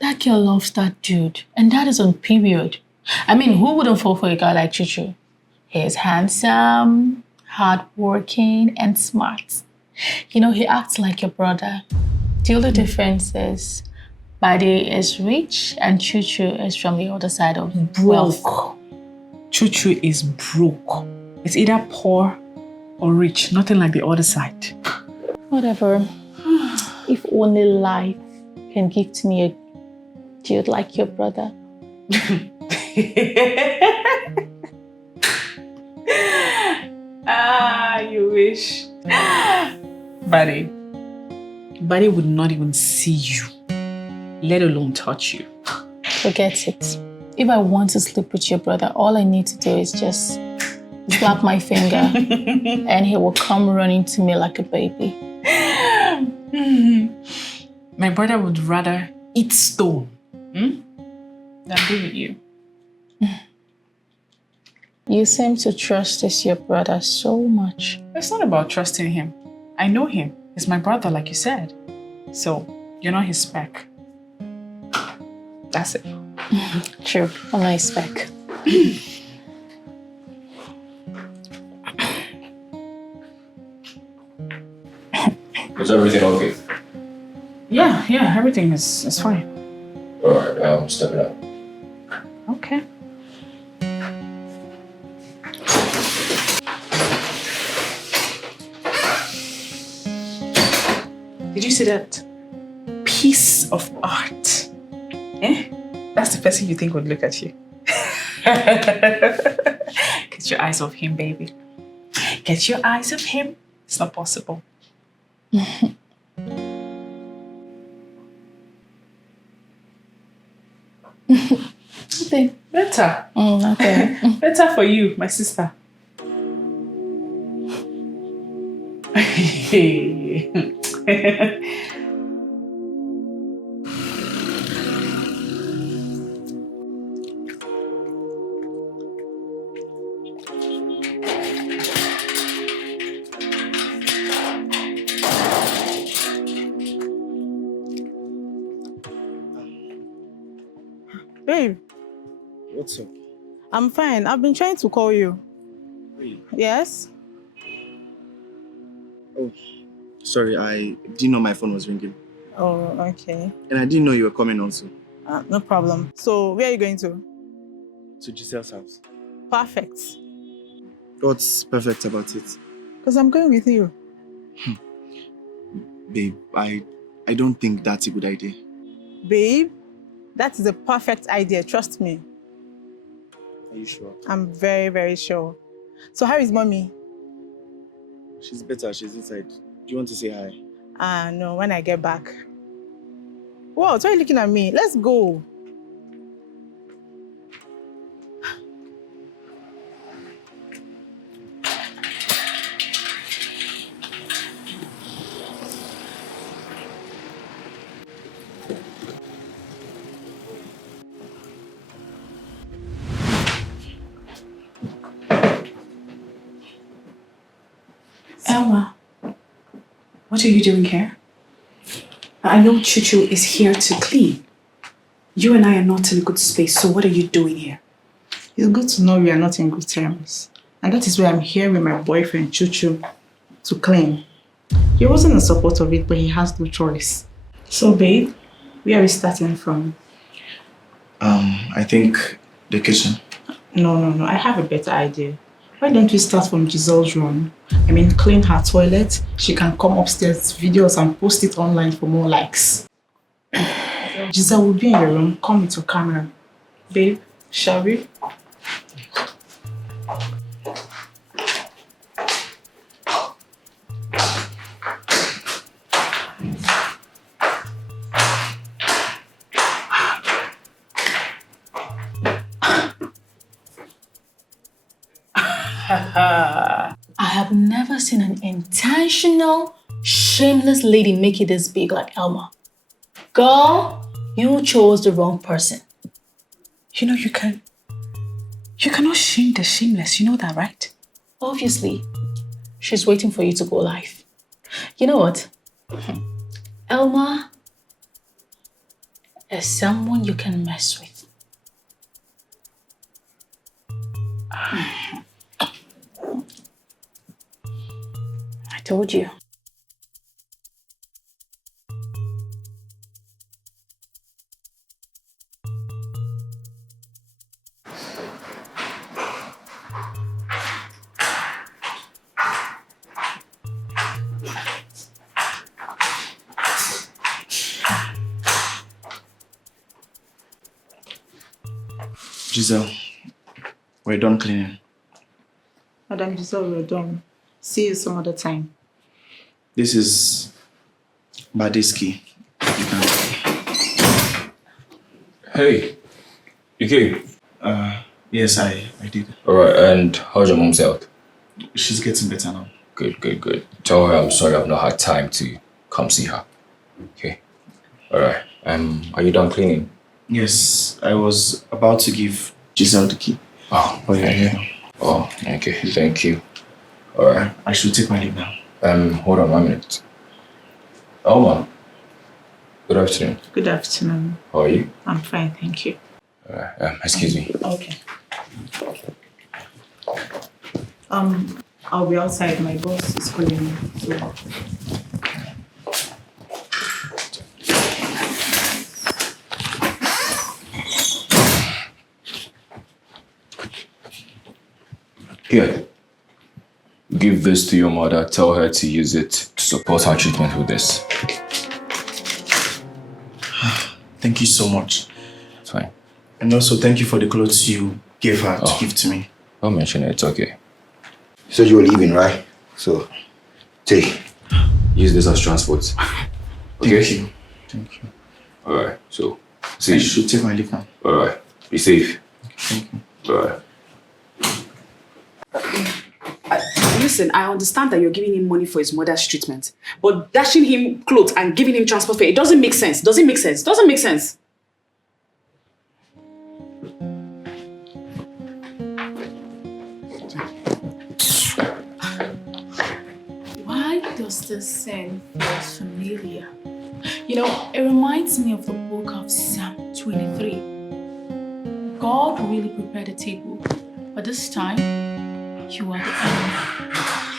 That girl loves that dude, and that is on period. I mean, who wouldn't fall for a guy like Chuchu? He's handsome, hardworking, and smart. You know, he acts like your brother. The only difference is Addae is rich and Chuchu is from the other side of wealth. Chuchu is broke. It's either poor or rich, nothing like the other side. Whatever. If only life can give to me a dude like your brother. You wish. Buddy would not even see you, let alone touch you. Forget it. If I want to sleep with your brother, all I need to do is just slap my finger and he will come running to me like a baby. My brother would rather eat stone than be with you. You seem to trust this your brother so much. It's not about trusting him. I know him. He's my brother, like you said. So, you're not his spec. That's it. True, I'm not his spec. Is everything okay? Yeah, everything is fine. Alright, step it up. Okay. Did you see that piece of art? Eh? That's the person you think would look at you. Get your eyes off him, baby. Get your eyes off him. It's not possible. Nothing. Better. Nothing. Better for you, my sister. Babe, What's up? I'm fine. I've been trying to call you. Really? Yes? Oh, sorry, I didn't know my phone was ringing. Oh, okay. And I didn't know you were coming also. No problem. So, where are you going to? To Giselle's house. Perfect. What's perfect about it? Because I'm going with you. Babe, I don't think that's a good idea. Babe, that is a perfect idea. Trust me. Are you sure? I'm very, very sure. So, how is mommy? She's better, she's inside. Do you want to say hi? No, when I get back. What? Why are you looking at me? Let's go. Elma, what are you doing here? I know Chuchu is here to clean. You and I are not in a good space, so what are you doing here? It's good to know we are not in good terms. And that is why I'm here with my boyfriend, Chuchu, to clean. He wasn't in support of it, but he has no choice. So, babe, where are we starting from? I think the kitchen. No. I have a better idea. Why don't we start from Giselle's room? Clean her toilet. She can come upstairs, videos, and post it online for more likes. Giselle will be in your room. Come with your camera. Babe, shall we? I have never seen an intentional, shameless lady make it this big like Elma. Girl, you chose the wrong person. You know, you cannot shame the shameless, you know that, right? Obviously, she's waiting for you to go live. You know what? Elma is someone you can mess with. I told you. Giselle, we're done cleaning. Madam Giselle, we're done. See you some other time. This is Badisky. You can... Hey, you came? Yes, I did. Alright, and how's your mom's health? She's getting better now. Good. Tell her I'm sorry I've not had time to come see her. Okay. Alright. Are you done cleaning? Yes, I was about to give Giselle the key. Oh, but you're here now. Oh, okay. Thank you. Alright. I should take my leave now. Hold on 1 minute. Alma. Good afternoon. Good afternoon. How are you? I'm fine, thank you. Alright. Excuse me. Okay. I'll be outside. My boss is calling me. So. Here. Give this to your mother. Tell her to use it to support her treatment with this. Thank you so much. It's fine. And also thank you for the clothes you gave her to give to me. Don't mention it. It's okay. You said you were leaving, right? So, take. Use this as transport. Okay? Thank you. Alright, so I should take my leave now. Alright. Be safe. Thank you. Alright. Listen, I understand that you're giving him money for his mother's treatment, but dashing him clothes and giving him transport fare, it doesn't make sense. Does it make sense? Doesn't make sense. Why does this scene feel familiar? You know, it reminds me of the book of Psalm 23. God really prepared a table, but this time, you are the enemy.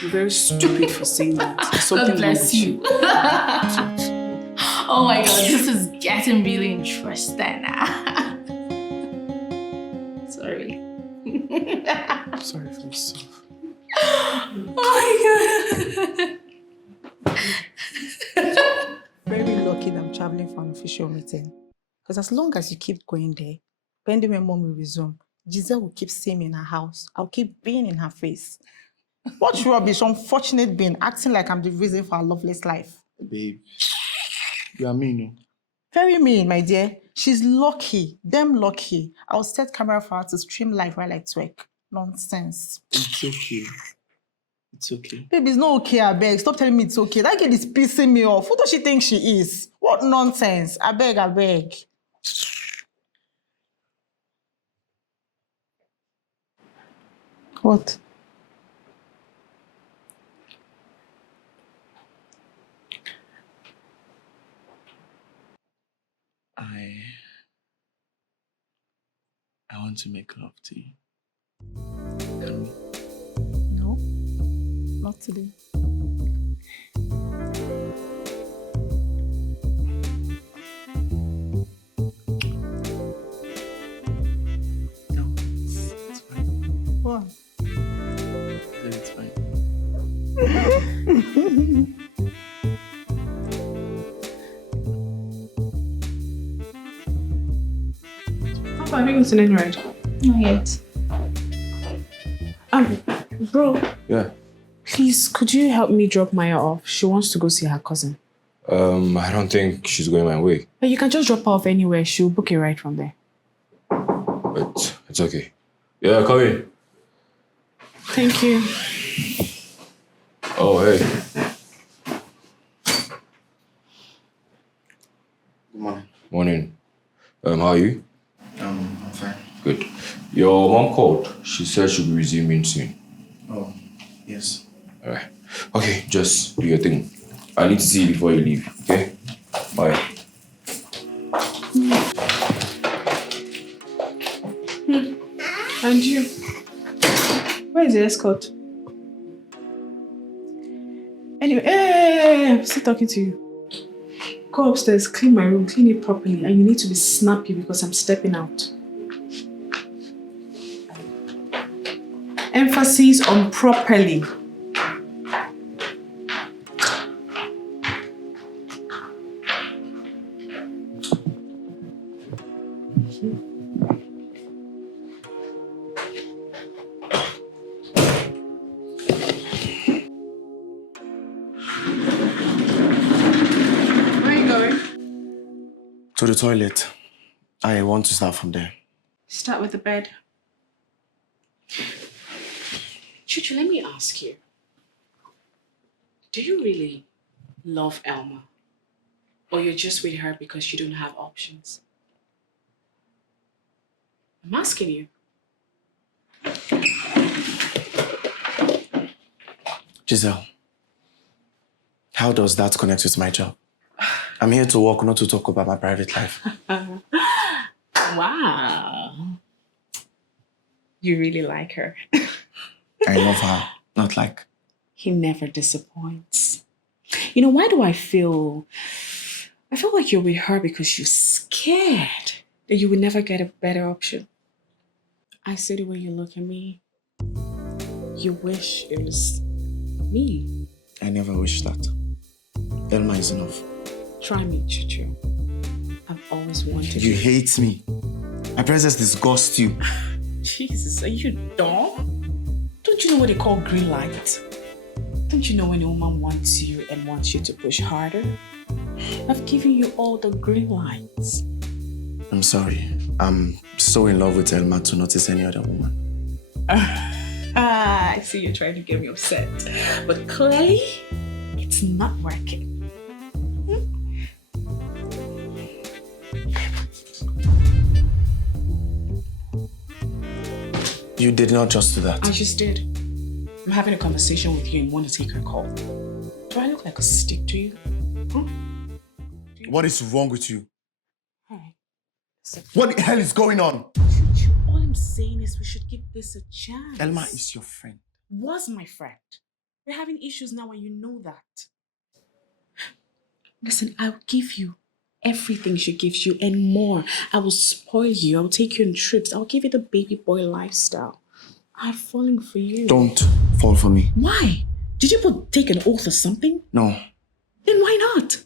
You're very stupid for saying that. God bless you. Oh my God, this is getting really interesting. Sorry. Sorry for myself. Oh my God. Very lucky that I'm traveling for an official meeting. Because as long as you keep going there, pending when mom will resume, Giselle will keep seeing me in her house. I'll keep being in her face. What rubbish, unfortunate being, acting like I'm the reason for her loveless life. Babe, you are mean. Very mean, my dear. She's lucky, damn lucky. I'll set camera for her to stream live while I twerk. Nonsense. It's okay. It's okay. Baby, it's not okay, I beg. Stop telling me it's okay. That girl is pissing me off. Who does she think she is? What nonsense. I beg. What? want to make love to you. Can we? No, not today. No, it's fine. What? It's fine. How far have you gotten in right? Not yet. Bro, Yeah. please, could you help me drop Maya off? She wants to go see her cousin. I don't think she's going my way, But you can just drop her off anywhere. She'll book a ride from there. but it's okay. Yeah, come in. Thank you. Oh, hey. Good morning. Morning. How are you? I'm fine. Good. Your mom called. She said she'll be resuming soon. Oh, yes. Alright. Okay, just do your thing. I need to see you before you leave, okay? Bye. And you? Where is the escort? Anyway, I'm still talking to you. Go upstairs, clean my room, clean it properly, and you need to be snappy because I'm stepping out. Emphasis on properly. Where are you going? To the toilet. I want to start from there. Start with the bed. Chuchu, let me ask you. Do you really love Elma? Or you're just with her because you don't have options? I'm asking you. Giselle, how does that connect with my job? I'm here to work, not to talk about my private life. Wow. You really like her. I love her, not like... He never disappoints. You know, why do I feel like you're with her because you're scared that you will never get a better option. I see the way you look at me. You wish it was me. I never wish that. Elma is enough. Try me, Chuchu. I've always wanted You hate me. My presence disgusts you. Jesus, are you dumb? Don't you know what they call green light? Don't you know when a woman wants you and wants you to push harder? I've given you all the green lights. I'm sorry. I'm so in love with Elma to notice any other woman. I see you're trying to get me upset. But clearly, it's not working. You did not just do that. I just did. I'm having a conversation with you and want to take her call. Do I look like a stick to you? What is wrong with you? Hey. What the hell is going on? All I'm saying is we should give this a chance. Elma is your friend. Was my friend. We're having issues now and you know that. Listen, I'll give you everything she gives you and more. I will spoil you. I'll take you on trips. I'll give you the baby boy lifestyle. I'm falling for you. Don't fall for me. Why? Did you take an oath or something? No. Then why not?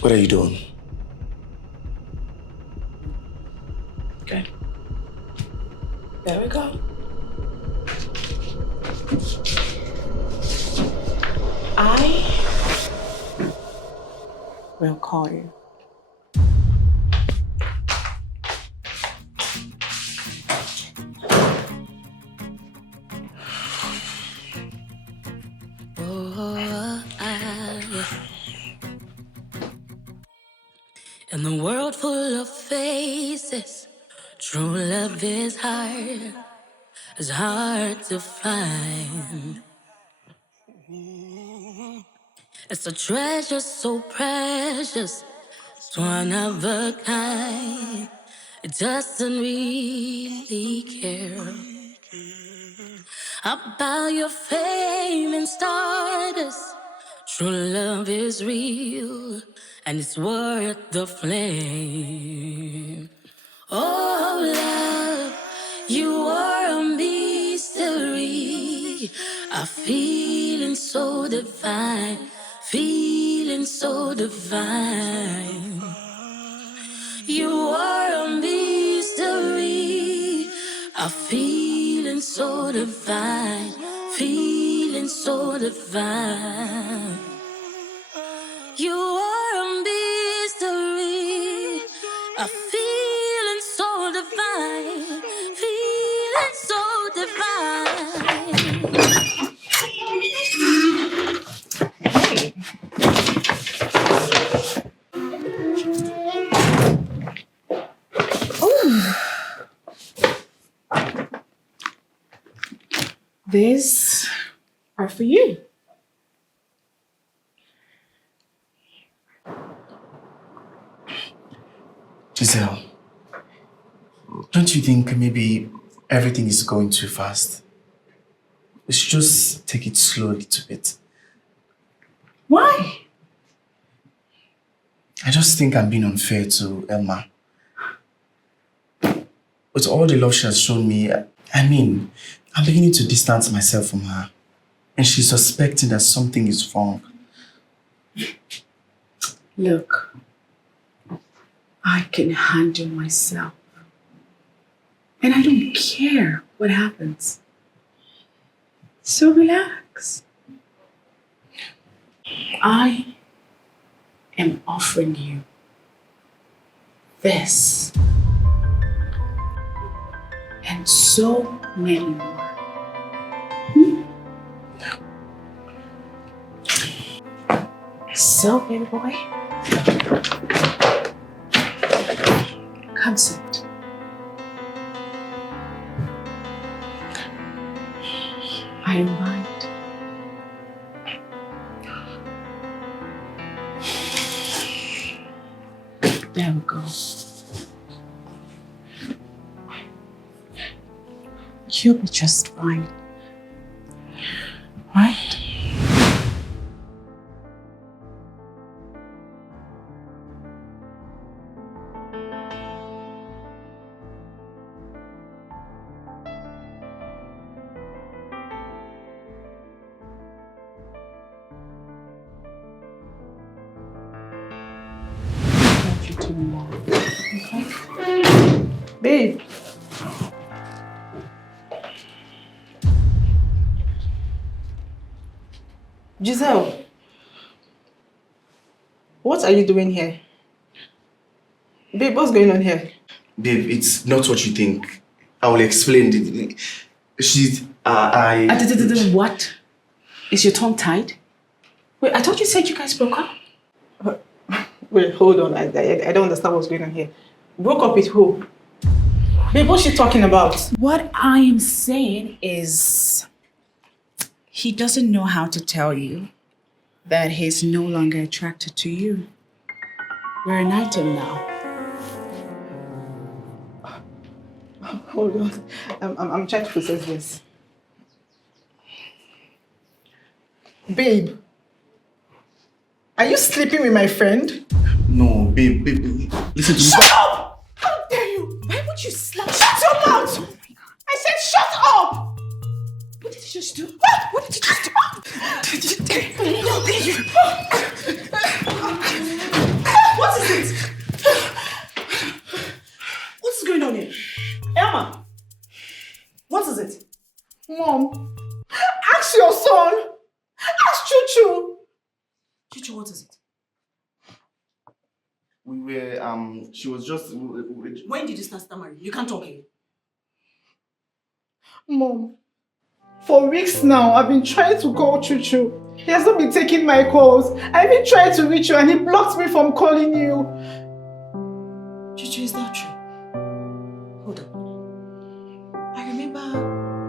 What are you doing? Good. There we go. I will call you. In the world full of faces, True love is hard to find. It's a treasure so precious, it's one of a kind. It doesn't really care about your fame and status. True love is real, and it's worth the flame. Oh, love, you are a mystery. A feeling so divine, feeling so divine. You are a mystery. A feeling so divine, feeling so divine. You are a mystery, a feeling so divine, feeling so divine. These are for you. Giselle, don't you think maybe everything is going too fast? We should just take it slow a little bit. Why? I just think I'm being unfair to Elma. With all the love she has shown me, I'm beginning to distance myself from her. And she's suspecting that something is wrong. Look, I can handle myself. And I don't care what happens. So relax. I am offering you this and so many more. So, baby boy, come sit. I don't mind. There we go. You'll be just fine. Right? Don't you do more. Okay? Babe. Giselle. What are you doing here? Babe, what's going on here? Babe, it's not what you think. I will explain. What? Is your tongue tied? Wait, I thought you said you guys broke up. Wait, hold on. I don't understand what's going on here. Broke up with who? Babe, what's she talking about? What I am saying is he doesn't know how to tell you that he's no longer attracted to you. We're an item now. Hold on. I'm trying to process this. Babe, are you sleeping with my friend? No, babe, listen to me. Shut up! How dare you? Why would you slap? Shut your mouth! I said shut up! What did you just do? What did you just do? What is it? What's going on here? Emma! What is it? Mom, ask your son! Ask Chuchu! Chuchu, what is it? We were, she was just... When did you start stammering? You can't talk here. Mom, for weeks now, I've been trying to call Chuchu. He has not been taking my calls. I've been trying to reach you and he blocked me from calling you. Chuchu, is that true? Hold on.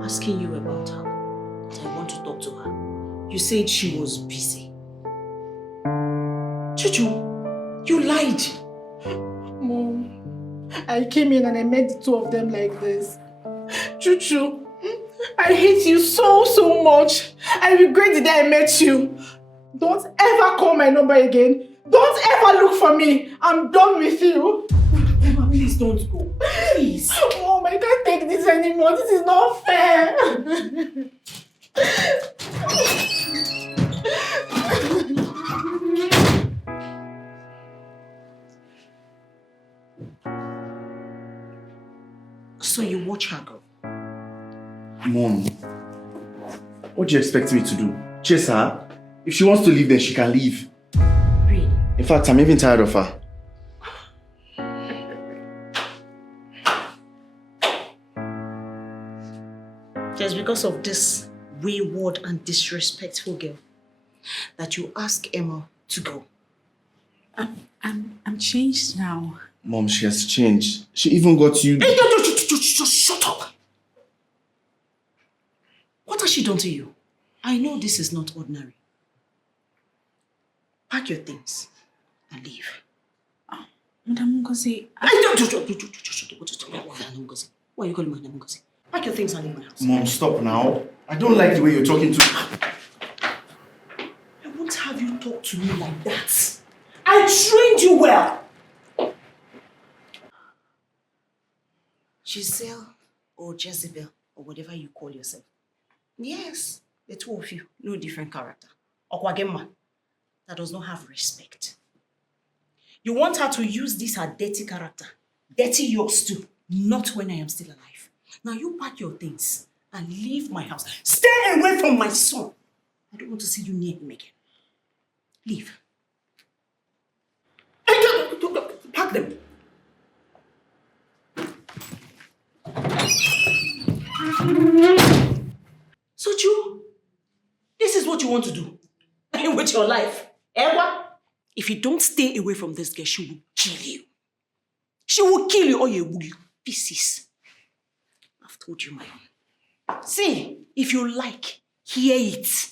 asking you about her, that I want to talk to her, you said she was busy. Chuchu, you lied. Mom, I came in and I met the two of them like this. Chuchu, I hate you so much. I regret the day I met you. Don't ever call my number again. Don't ever look for me. I'm done with you. Emma, please don't go. Please. Mom, I can't take this anymore. This is not fair. So you watch her go? Mom, what do you expect me to do? Chase her? If she wants to leave, then she can leave. Really? In fact, I'm even tired of her. Just because of this wayward and disrespectful girl that you ask Emma to go. I'm changed now. Mom, she has changed. She even got you... Hey, just shut up! What has she done to you? I know this is not ordinary. Pack your things and leave. Madam Ngozi... Why are you calling Madam Ngozi? Pack your things and leave my house. Mom, stop now. I don't like the way you're talking to me. I won't have you talk to me like that. I trained you well. Giselle or Jezebel or whatever you call yourself. Yes, the two of you, no different character. Okwagemma, that does not have respect. You want her to use this her dirty character. Dirty yours too. Not when I am still alive. Now you pack your things and leave my house. Stay away from my son. I don't want to see you near him again. Leave. Pack them. Soju, this is what you want to do with your life. Ewa, if you don't stay away from this girl, she will kill you. She will kill you or you will pieces. I've told you my own. See, if you like, hear it.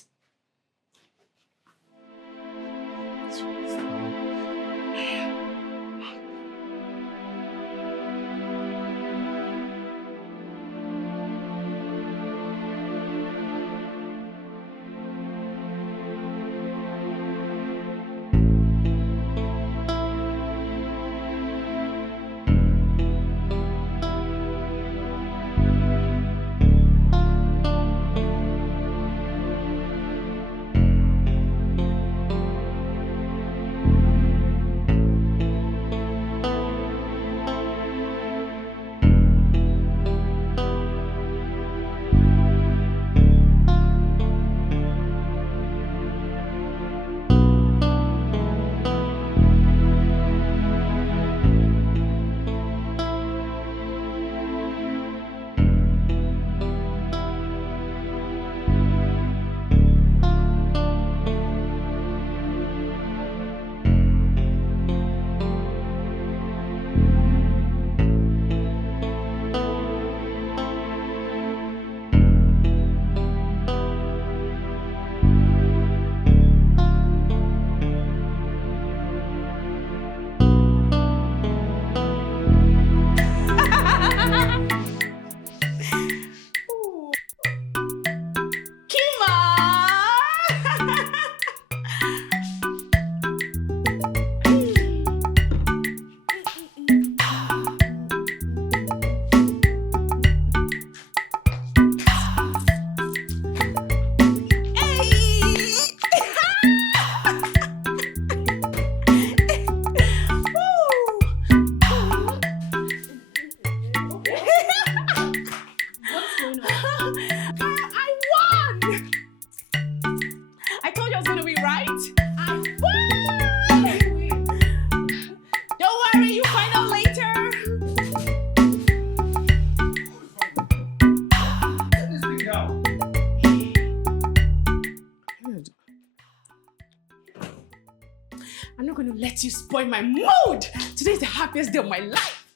I'm not going to let you spoil my mood. Today is the happiest day of my life.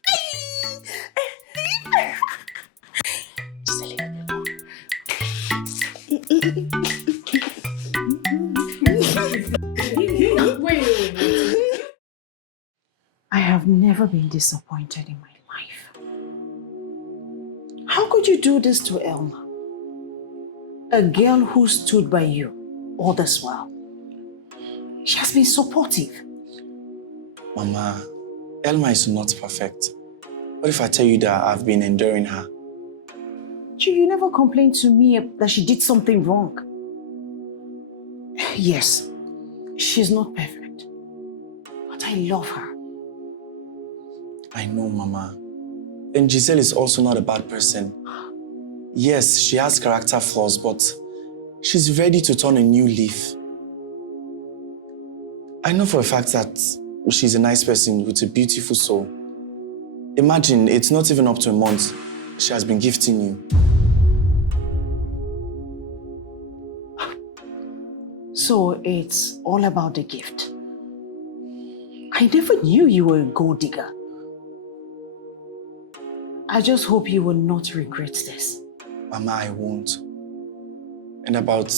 Just a little bit more. I have never been disappointed in my life. How could you do this to Elma? A girl who stood by you all this while. She has been supportive. Mama, Elma is not perfect. What if I tell you that I've been enduring her? You never complained to me that she did something wrong. Yes, she's not perfect, but I love her. I know, Mama. And Giselle is also not a bad person. Yes, she has character flaws, but she's ready to turn a new leaf. I know for a fact that she's a nice person with a beautiful soul. Imagine, it's not even up to a month. She has been gifting you. So it's all about the gift. I never knew you were a gold digger. I just hope you will not regret this. Mama, I won't. And about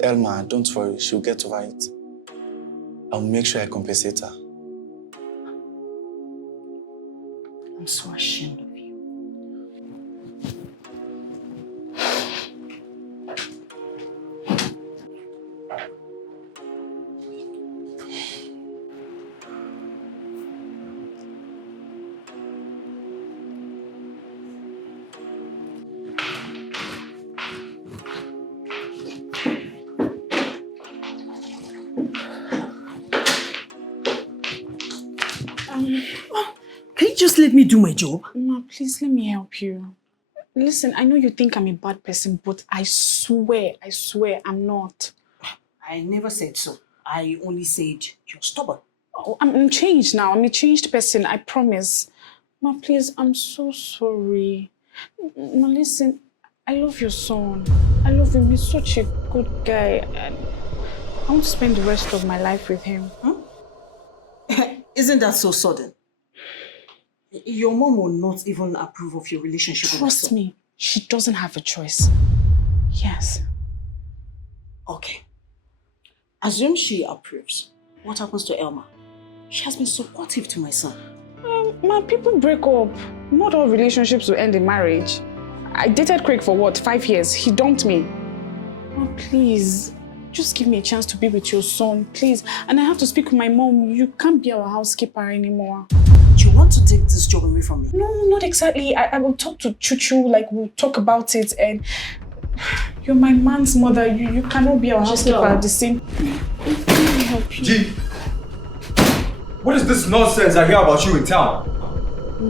Elma, don't worry, she'll get over it. I'll make sure I compensate her. I'm so ashamed of you. Can you just let me do my job? Ma, please let me help you. Listen, I know you think I'm a bad person, but I swear, I'm not. I never said so. I only said you're stubborn. Oh, I'm changed now. I'm a changed person, I promise. Ma, please, I'm so sorry. Ma, listen, I love your son. I love him. He's such a good guy. And I want to spend the rest of my life with him. Huh? Isn't that so sudden? Your mom will not even approve of your relationship with her son. Trust me, she doesn't have a choice. Yes. Okay. Assume she approves. What happens to Elma? She has been supportive to my son. Ma, people break up. Not all relationships will end in marriage. I dated Craig for what, 5 years? He dumped me. Ma, please, just give me a chance to be with your son, please. And I have to speak with my mom. You can't be our housekeeper anymore. Do you want to take this job away from me? No, not exactly. I will talk to Chuchu, like we'll talk about it, and you're my man's mother. You cannot be our housekeeper at the same time. Let me help you. G, what is this nonsense I hear about you in town?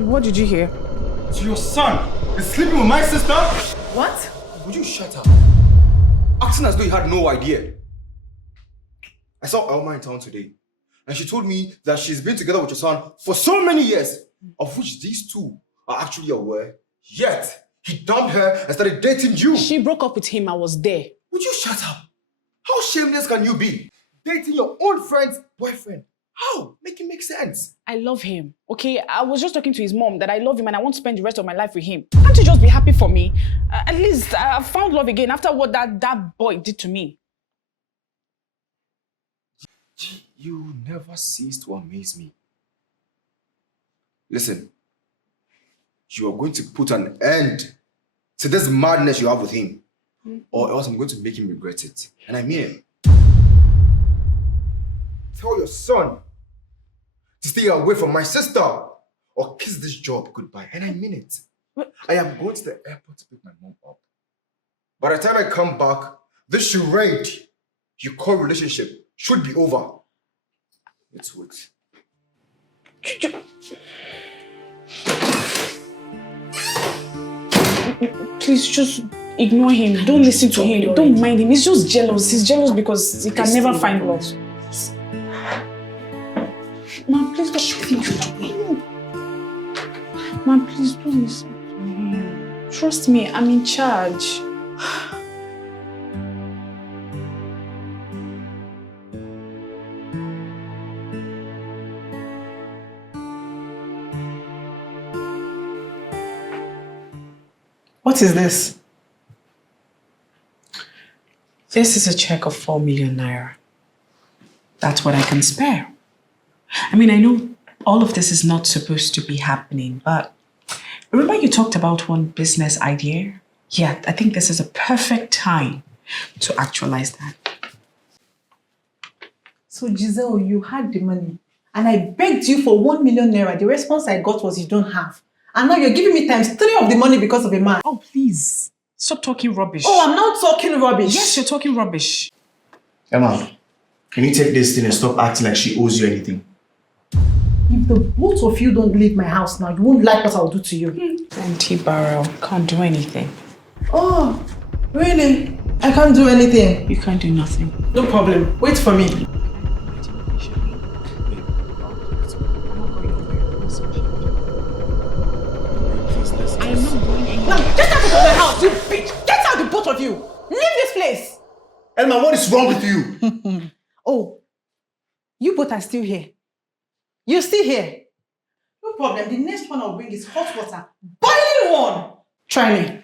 What did you hear? So your son is sleeping with my sister? What? Would you shut up? Acting as though you had no idea. I saw Elma in town today, and she told me that she's been together with your son for so many years, of which these two are actually aware. Yet, he dumped her and started dating you. She broke up with him. I was there. Would you shut up? How shameless can you be? Dating your own friend's boyfriend. How? Make it make sense. I love him, okay? I was just talking to his mom that I love him and I want to spend the rest of my life with him. Can't you just be happy for me? At least I found love again after what that boy did to me. You never cease to amaze me. Listen, you are going to put an end to this madness you have with him, or else I'm going to make him regret it. And I mean it. Tell your son to stay away from my sister, or kiss this job goodbye. And I mean it. I am going to the airport to pick my mom up. By the time I come back, this charade you call relationship should be over. It's works. Please just ignore him. Don't listen to him. Don't mind him. He's just jealous. He's jealous because he can never find love. Ma, please don't. Ma, please don't listen to him. Trust me, I'm in charge. What is this? This is a check of 4 million naira. That's what I can spare. I mean, I know all of this is not supposed to be happening, but remember you talked about one business idea? Yeah, I think this is a perfect time to actualize that. So Giselle, you had the money and I begged you for 1 million naira. The response I got was you don't have. And now you're giving me times 3 of the money because of a man. Oh, please. Stop talking rubbish. Oh, I'm not talking rubbish. Yes, you're talking rubbish. Emma, can you take this thing and stop acting like she owes you anything? If the both of you don't leave my house now, you won't like what I'll do to you. Auntie Barrel can't do anything. Oh, really? I can't do anything. You can't do nothing. No problem. Wait for me. Now, get out of my house, you bitch! Get out, the both of you! Leave this place! Elma, what is wrong with you? Oh, you both are still here. You're still here. No problem. The next one I'll bring is hot water. Boiling one! Try me.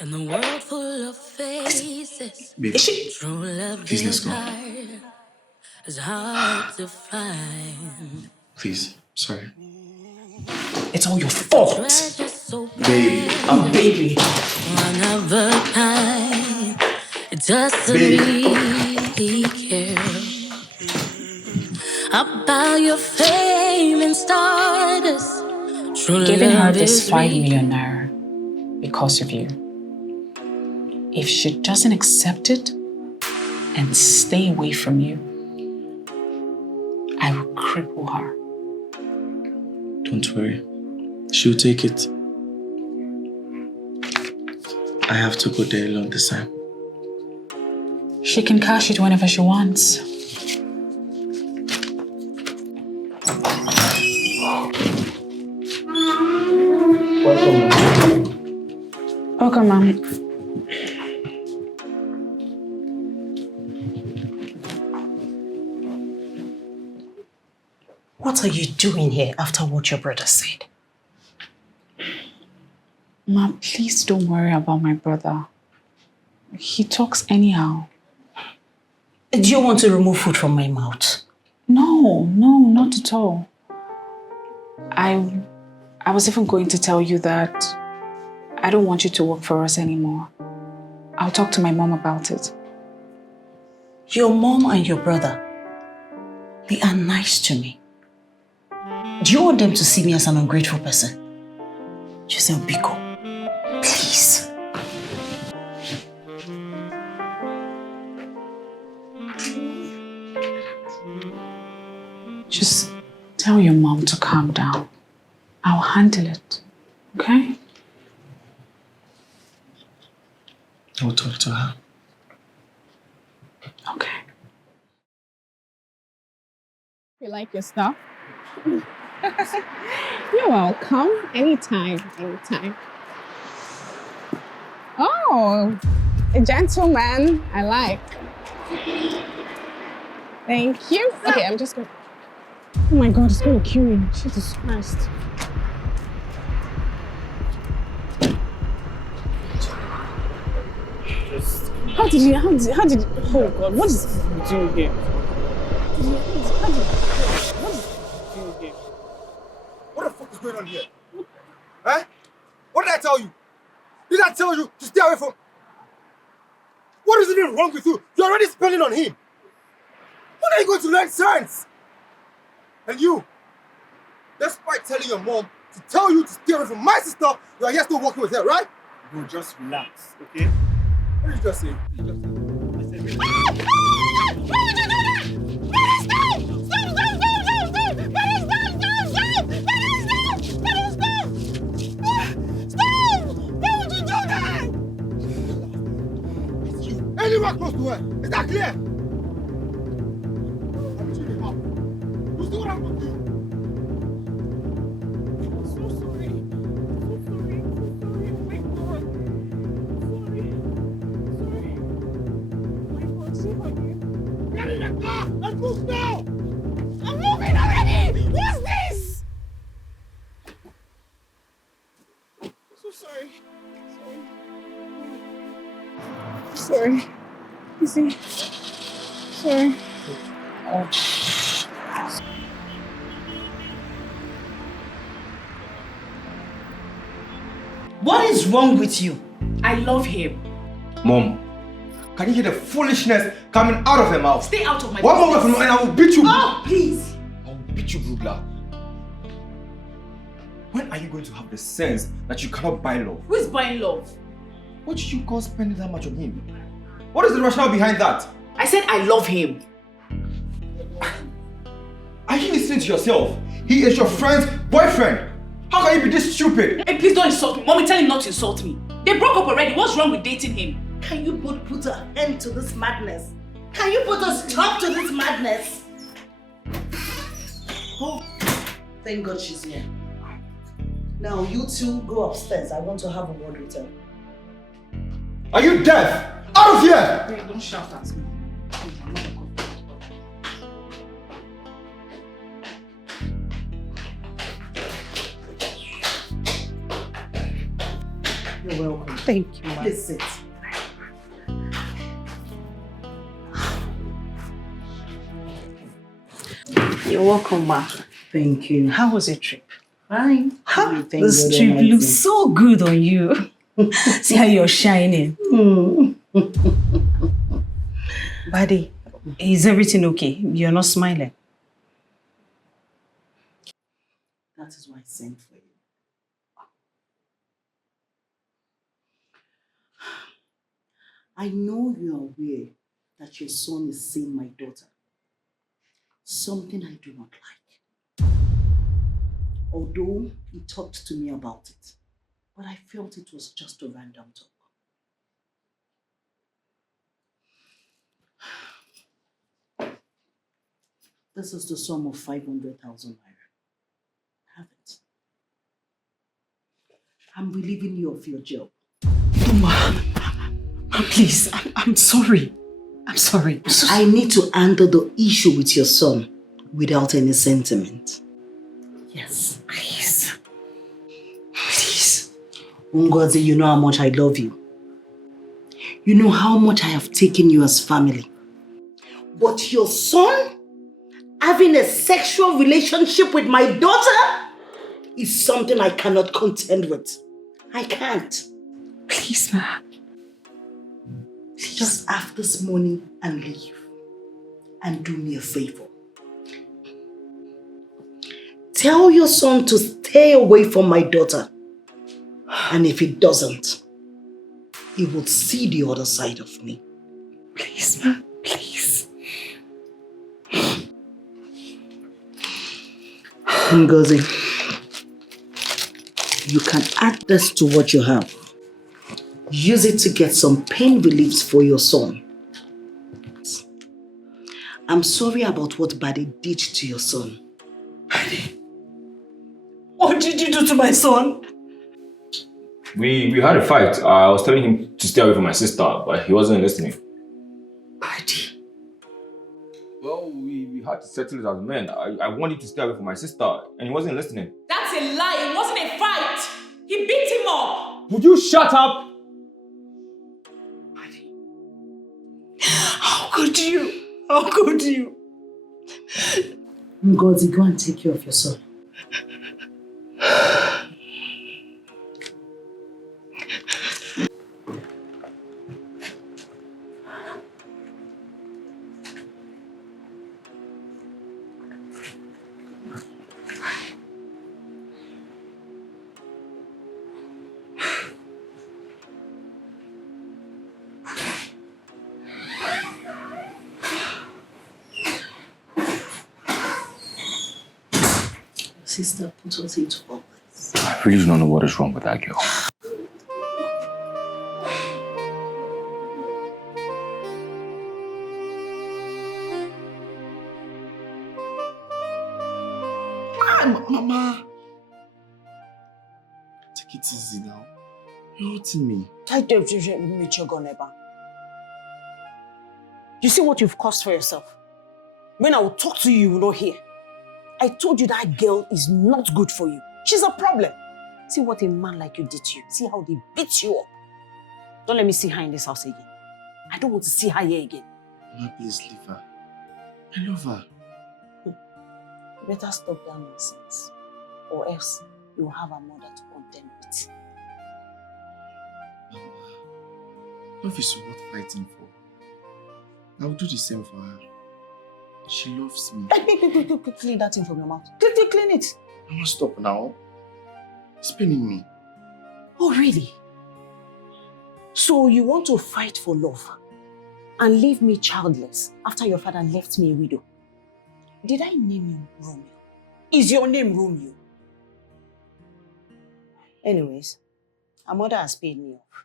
In the world full of faces, Babe, true love please let's go. is hard to find. Please, sorry. It's all your fault. Babe, baby. One of a kind. It doesn't really care about your fame and status. True Giving her love this is 5 real. million naira because of you. If she doesn't accept it and stay away from you, I will cripple her. don't worry. She'll take it. I have to go there alone this time. She can cash it whenever she wants. Welcome, Mom. What are you doing here after what your brother said? Mom, please don't worry about my brother. He talks anyhow. Do you want to remove food from my mouth? No, not at all. I was even going to tell you that I don't want you to work for us anymore. I'll talk to my mom about it. Your mom and your brother, they are nice to me. Do you want them to see me as an ungrateful person? Giselle Biko, please. Just tell your mom to calm down. I'll handle it, okay? I will talk to her. Okay. You like your stuff? You're welcome. Anytime. Oh, a gentleman. I like. Thank you. Okay, I'm just going. Oh my God, it's going to kill me. Jesus Christ. How did you, oh God, what is he doing here? What the fuck is going on here? Huh? What did I tell you? Did I tell you to stay away from... What is even wrong with you? You're already spending on him. When are you going to learn sense? And you, despite telling your mom to tell you to stay away from my sister, you are here still working with her, right? Bro, just relax, okay? What did you just say? I said relax. Anywhere close to her. Is that clear? I'm chilling out. You see what I'm going to do? I'm so sorry. I'm so sorry. Oh my God. I'm sorry. Sorry. Oh my God, see you. Get in the car and move now. I'm moving already. What's this? I'm so sorry. Sorry. Easy. Sorry. What is wrong with you? I love him. Mom, can you hear the foolishness coming out of her mouth? Stay out of my One more word business. from me and I will beat you. Oh, please. I will beat you, Brugla. When are you going to have the sense that you cannot buy love? Who is buying love? What did you call spending that much on him? What is the rationale behind that? I said I love him. Are you listening to yourself? He is your friend's boyfriend. How can you be this stupid? Hey, please don't insult me. Mommy, tell him not to insult me. They broke up already. What's wrong with dating him? Can you both put an end to this madness? Can you put a stop to this madness? Oh, thank God she's here. Now you two go upstairs. I want to have a word with her. Are you deaf? Out of here! Hey, don't shout at me. You're welcome. Thank you, ma. Please sit. You're welcome, ma. Thank you. How was your trip? Fine. This trip looks so good on you. See how you're shining. Buddy, is everything okay? You're not smiling. That is why I sent for you. I know you are aware that your son is seeing my daughter. Something I do not like. Although he talked to me about it, but I felt it was just a random talk. This is the sum of 500,000 naira. Have it. I'm relieving you of your job. Ma, please, I'm sorry. I'm sorry. I need to handle the issue with your son without any sentiment. Yes. Please. Please. Ngozi, you know how much I love you. You know how much I have taken you as family. But your son having a sexual relationship with my daughter is something I cannot contend with. I can't. Please, ma. Just have this money and leave. And do me a favor. Tell your son to stay away from my daughter. And if he doesn't, he will see the other side of me. Please, ma. Please. Ngozi, you can add this to what you have. Use it to get some pain reliefs for your son. I'm sorry about what Addae did to your son. Addae? What did you do to my son? We had a fight. I was telling him to stay away from my sister, but he wasn't listening. Addae? Well, we had to settle it as men. I wanted to stay away from my sister, and he wasn't listening. That's a lie. It wasn't a fight. He beat him up. Would you shut up? How could you? How could you? Ngozi, go and take care of your son. Sister, put us into all this. I really do not know what is wrong with that girl. Mama. Take it easy now. You're hurting me. You see what you've caused for yourself? When I will talk to you, you will not hear. I told you that girl is not good for you. She's a problem. See what a man like you did to you. See how they beat you up. Don't let me see her in this house again. I don't want to see her here again. Mama, please leave her. I love her. You better stop that nonsense. Or else you will have a mother to contend with. Mama, love is worth fighting for. I will do the same for her. She loves me. Quick, clean that thing from your mouth. Quick, clean it. Mama, stop now. It's paining me. Oh, really? So you want to fight for love and leave me childless after your father left me a widow? Did I name you Romeo? Is your name Romeo? Anyways, our mother has paid me off.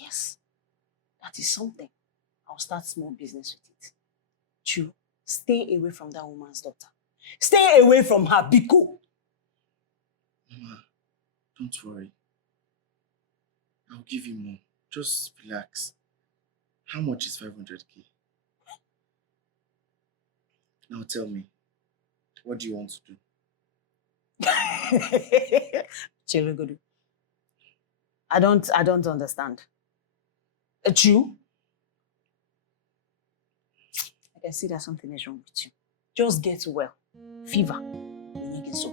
Yes, that is something. I'll start small business with it. Chu, stay away from that woman's daughter. Stay away from her, Biko. Mama, don't worry. I'll give you more. Just relax. How much is 500k? Now tell me, what do you want to do? Chirugudu. I don't understand. Chu? I can see that something is wrong with you. Just get well. Fever. You make it so.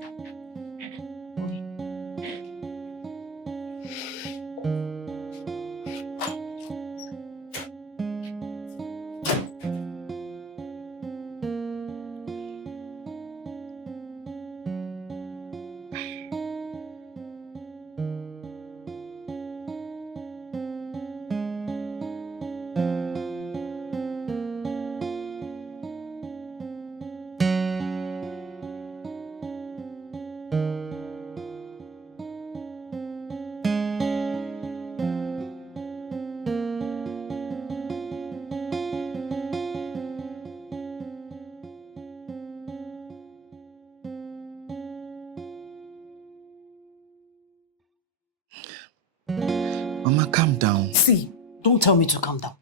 Mama, calm down. See, don't tell me to calm down.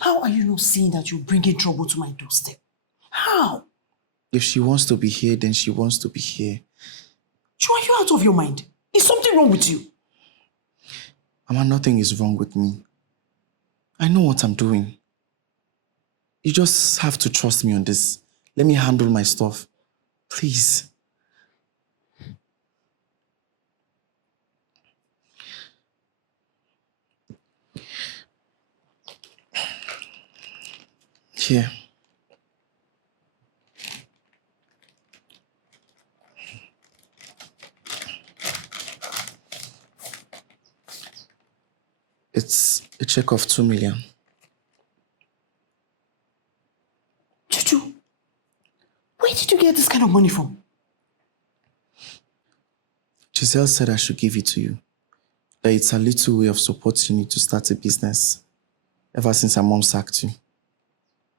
How are you not seeing that you're bringing trouble to my doorstep? How? If she wants to be here, then she wants to be here. Are you out of your mind? Is something wrong with you? Mama, nothing is wrong with me. I know what I'm doing. You just have to trust me on this. Let me handle my stuff. Please. Here. It's a check of 2 million. Chuchu, where did you get this kind of money from? Giselle said I should give it to you. That it's a little way of supporting you to start a business. Ever since her mom sacked you.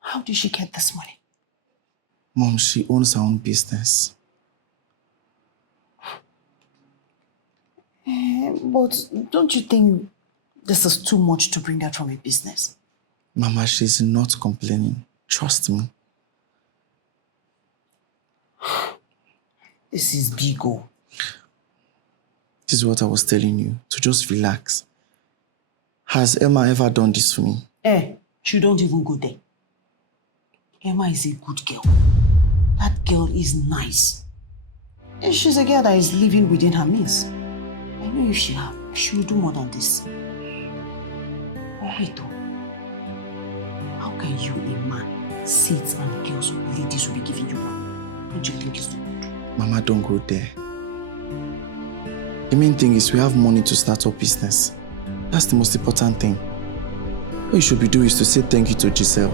How did she get this money? Mom, she owns her own business. But don't you think this is too much to bring out from a business? Mama, she's not complaining. Trust me. This is Bigo. This is what I was telling you, to just relax. Has Emma ever done this for me? She don't even go there. Emma is a good girl. That girl is nice. And she's a girl that is living within her means. I know if she will do more than this. Oh, wait though. How can you, a man, sit and girls, ladies will be giving you money? Don't you think it's too good? Mama, don't go there. The main thing is we have money to start our business. That's the most important thing. What you should be doing is to say thank you to Giselle.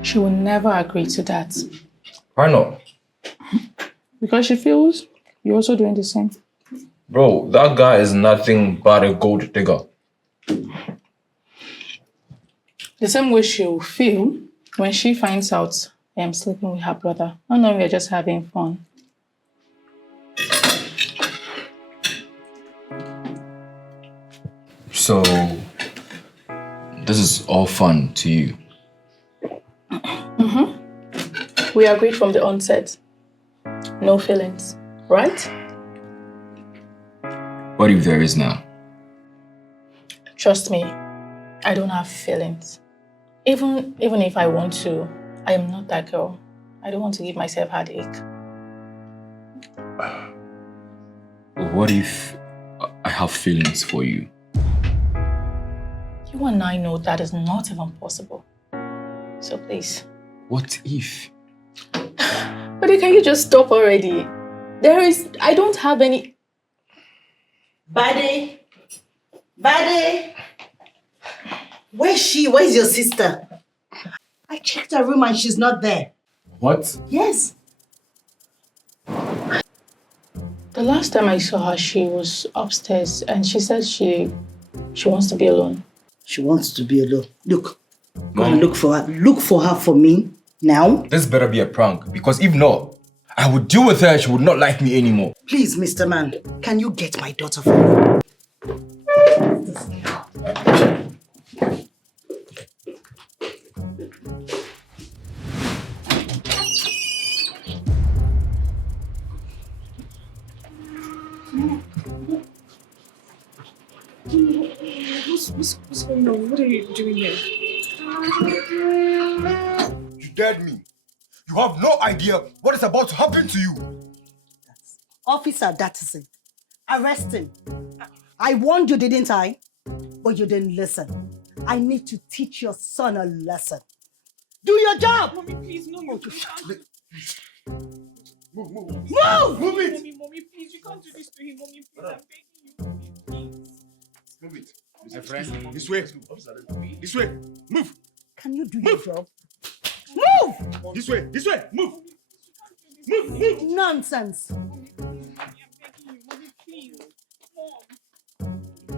She will never agree to that. Why not? Because she feels you're also doing the same. Bro, that guy is nothing but a gold digger. The same way she will feel when she finds out I am sleeping with her brother. Not knowing we're just having fun. So, this is all fun to you? We agreed from the onset. No feelings, right? What if there is now? Trust me, I don't have feelings. Even if I want to, I am not that girl. I don't want to give myself heartache. What if I have feelings for you? You and I know that is not even possible. So please. What if? But can you just stop already? I don't have any... Addae? Addae? Where's she? Where's your sister? I checked her room and she's not there. What? Yes. The last time I saw her, she was upstairs and she said she wants to be alone. She wants to be alone. Look, go and look for her. Look for her for me now. This better be a prank, because if not, I would deal with her and she would not like me anymore. Please, Mr. Man, can you get my daughter for me? What's going on? What are you doing here? You dared me. You have no idea what is about to happen to you. Officer, that is it. Arrest him. I warned you, didn't I? But you didn't listen. I need to teach your son a lesson. Do your job! Mommy, please, no, you can't. Move! Move it! Mommy, please, you can't do this to him. Mommy, please, I'm begging you. Mommy, please. Move it. My friend, this way. This way. Move. Can you do your job? Move! This way. Move. Move. Nonsense.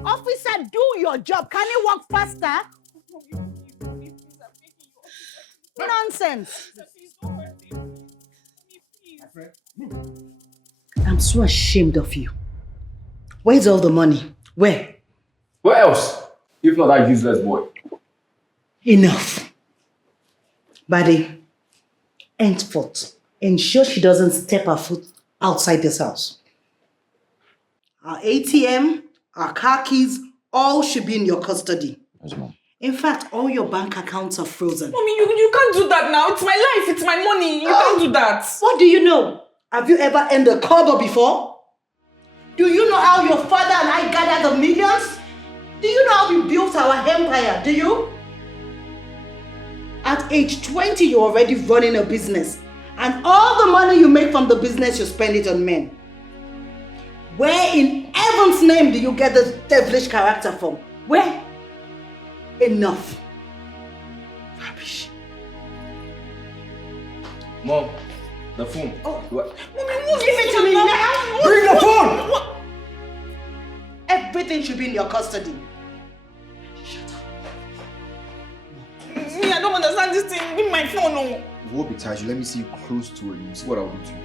Officer, do your job. Can you work faster? Nonsense. I'm so ashamed of you. Where's all the money? Where? Where else? If not that useless boy. Enough. Addae, henceforth, ensure she doesn't step her foot outside this house. Our ATM, our car keys, all should be in your custody. Yes, ma'am. In fact, all your bank accounts are frozen. Mommy, you can't do that now. It's my life. It's my money. You can't do that. What do you know? Have you ever earned a kobo before? Do you know how your father and I gathered the millions? Do you know how we built our empire? Do you? At age 20, you're already running a business. And all the money you make from the business, you spend it on men. Where in heaven's name do you get this devilish character from? Where? Enough. Rubbish. Mom, the phone. Oh. What? Mommy, give it to me now. Bring the phone! What? Everything should be in your custody. Me, I don't understand this thing. Give me my phone. No. You won't be tired. Let me see you close to it. You see what I will do to you.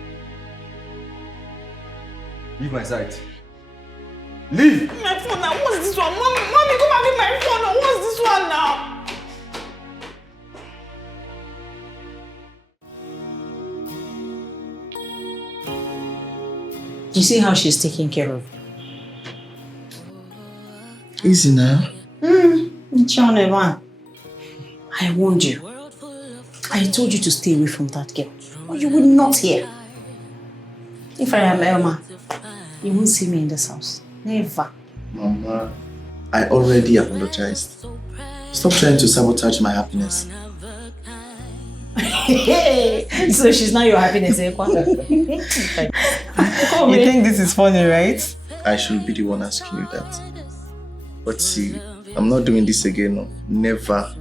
Leave my sight. Leave! My phone now. What's this one? Mommy, come and give my phone now. What's this one now? You see how she's taking care of you? Easy now. I warned you. I told you to stay away from that girl. But you would not hear. If I am Elma, you won't see me in this house. Never. Mama, I already apologized. Stop trying to sabotage my happiness. So she's not your happiness, eh? You think this is funny, right? I should be the one asking you that. But see, I'm not doing this again. No. Never.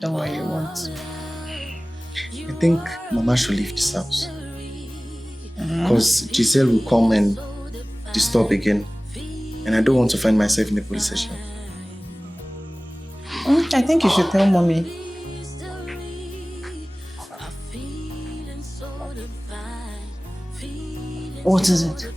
Don't worry, you won't. I think Mama should leave this house. Because Giselle will come and disturb again. And I don't want to find myself in the police station. I think you should tell Mommy. What is it?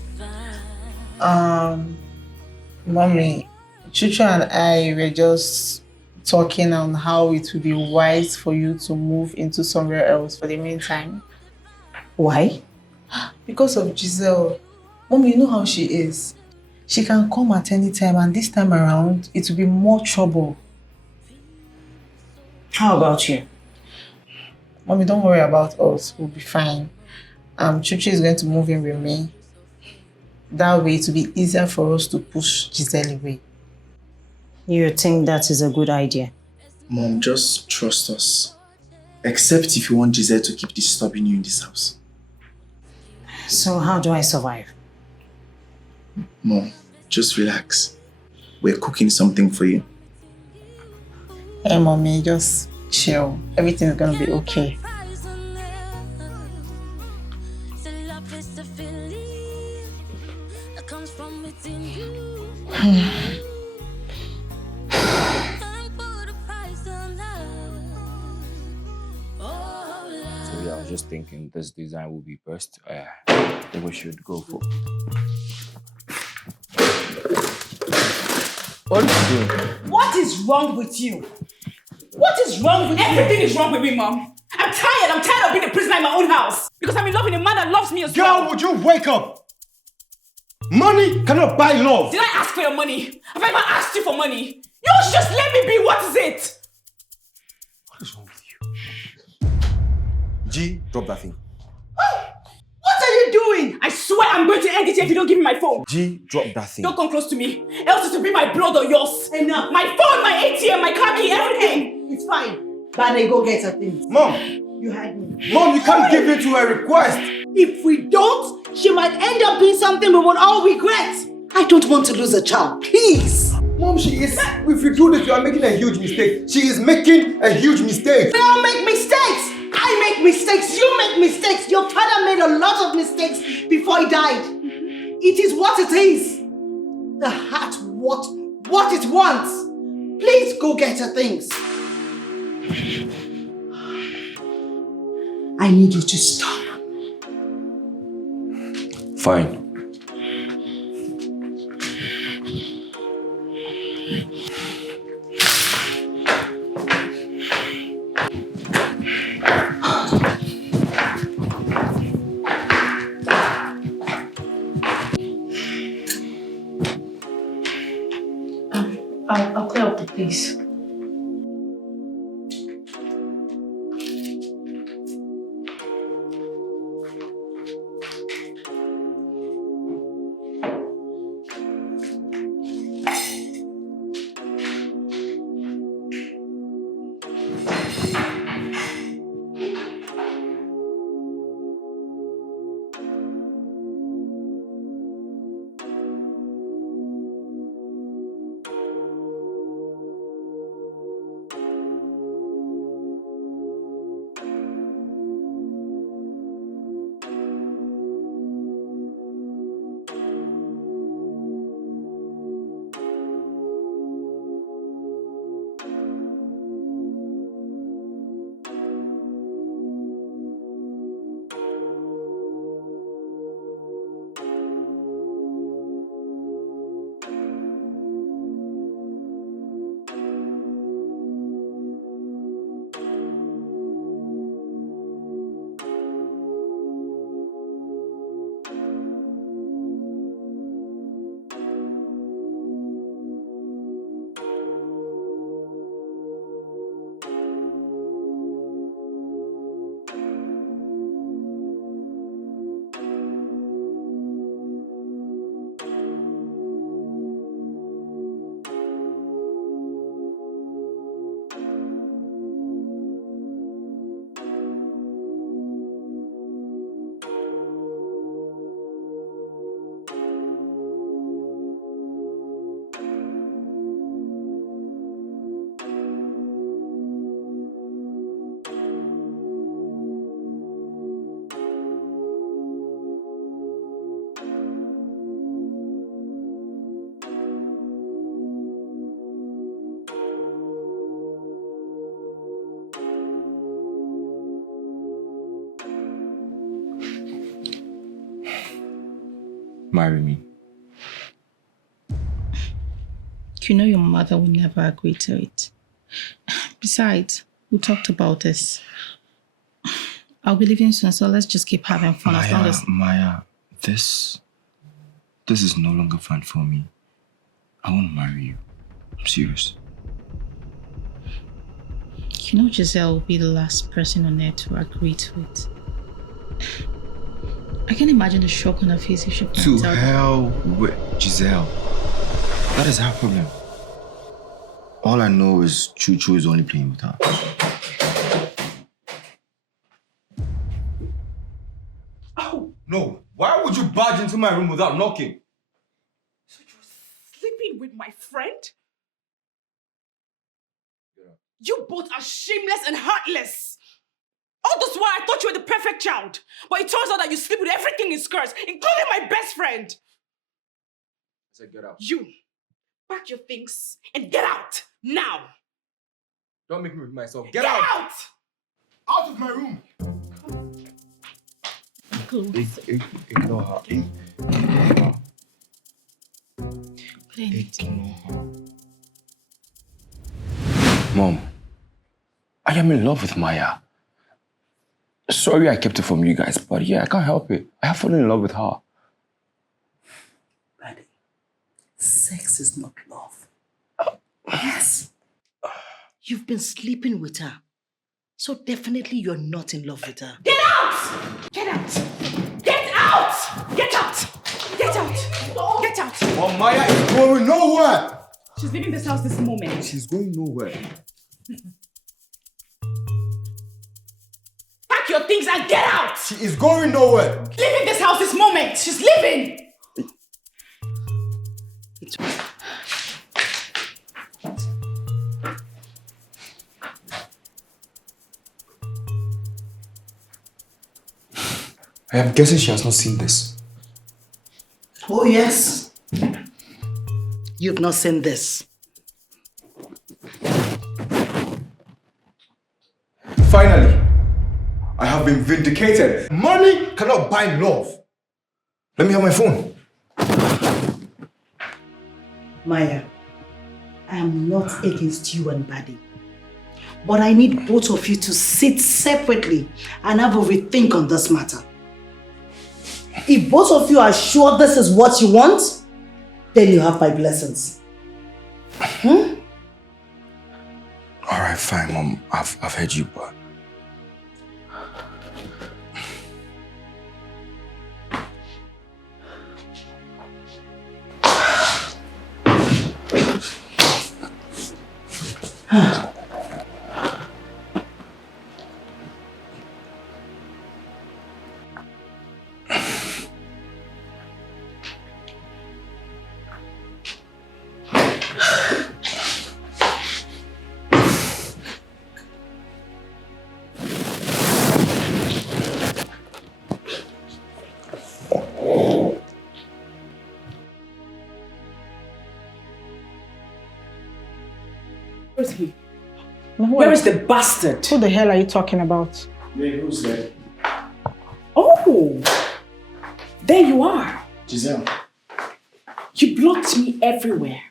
Mommy, Chuchu and I were just talking on how it would be wise for you to move into somewhere else for the meantime. Why? Because of Giselle. Mommy, you know how she is. She can come at any time, and this time around, it will be more trouble. How about you? Mommy, don't worry about us. We'll be fine. Chuchu is going to move in with me. That way, it will be easier for us to push Giselle away. You think that is a good idea? Mom, just trust us. Except if you want Giselle to keep disturbing you in this house. So how do I survive? Mom, just relax. We're cooking something for you. Hey, Mommy, just chill. Everything's gonna be okay. So yeah, I was just thinking this design will be best. I think we should go for. What are you doing? What is wrong with you? What is wrong with you? Everything is wrong with me, Mom. I'm tired of being a prisoner in my own house. Because I'm in love with a man that loves me as well. Girl, would you wake up? Money cannot buy love. Did I ask for your money? Have I ever asked you for money? You should just let me be. What is it? What is wrong with you? G, drop that thing. What are you doing? I swear I'm going to end it if you don't give me my phone. G, drop that thing. Don't come close to me. Else it will be my blood or yours. Enough. My phone, my ATM, my car key, everything. It's fine. But I go get her things. Mom! You had me. Mom, you can't give in to her request. If we don't, she might end up doing something we will all regret. I don't want to lose a child. Please. Mom, she is. If you do this, you are making a huge mistake. She is making a huge mistake. We all make mistakes. I make mistakes. You make mistakes. Your father made a lot of mistakes before he died. It is what it is. The heart what it wants. Please go get her things. I need you to stop. Fine. I'll clear up the place. Marry me. You know your mother will never agree to it. Besides, we talked about this. I'll be leaving soon, so let's just keep having fun as long as... Maya, this is no longer fun for me. I want to marry you. I'm serious. You know Giselle will be the last person on earth to agree to it. I can imagine the shock on her face if she finds out. To hell with Giselle. That is her problem. All I know is Chuchu is only playing with her. Oh! No, why would you barge into my room without knocking? So you're sleeping with my friend? Yeah. You both are shameless and heartless. All this while I thought you were the perfect child. But it turns out that you sleep with everything in skirts, including my best friend. I said get out. You, pack your things and get out, now. Don't make me with myself. Get out! Out of my room! Ignore her. Ignore her. Mom, I am in love with Maya. Sorry I kept it from you guys, but yeah, I can't help it. I have fallen in love with her. Addae, sex is not love. Yes. You've been sleeping with her. So definitely you're not in love with her. Get out! Get out! Get out! Get out! Get out! Get out! Oh, Maya is going nowhere! She's leaving this house this moment. She's going nowhere. Pack your things and get out! She is going nowhere! Leaving this house this moment! She's leaving! I am guessing she has not seen this. Oh, yes. You've not seen this. Finally, I have been vindicated. Money cannot buy love. Let me have my phone. Maya, I am not against you and Addae. But I need both of you to sit separately and have a rethink on this matter. If both of you are sure this is what you want, then you have my blessings. All right, fine, Mom. I've heard you, but... Where's he? Where is the bastard? Who the hell are you talking about? Babe, who's there? Oh! There you are. Giselle. You blocked me everywhere.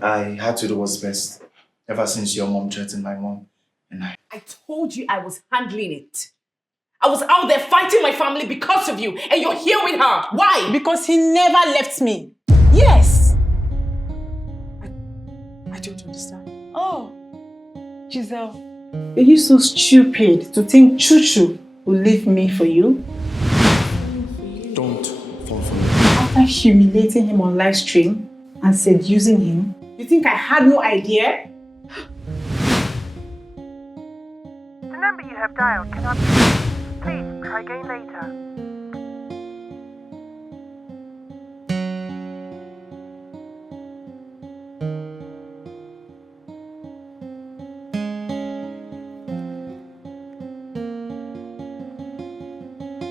I had to do what's best. Ever since your mom threatened my mom and I... I told you I was handling it. I was out there fighting my family because of you, and you're here with her. Why? Because he never left me. Yes. I don't understand. Oh, Giselle, are you so stupid to think Chuchu will leave me for you? Don't fall for me. After humiliating him on live stream and seducing him, you think I had no idea? The number you have dialed cannot be reached. Please try again later.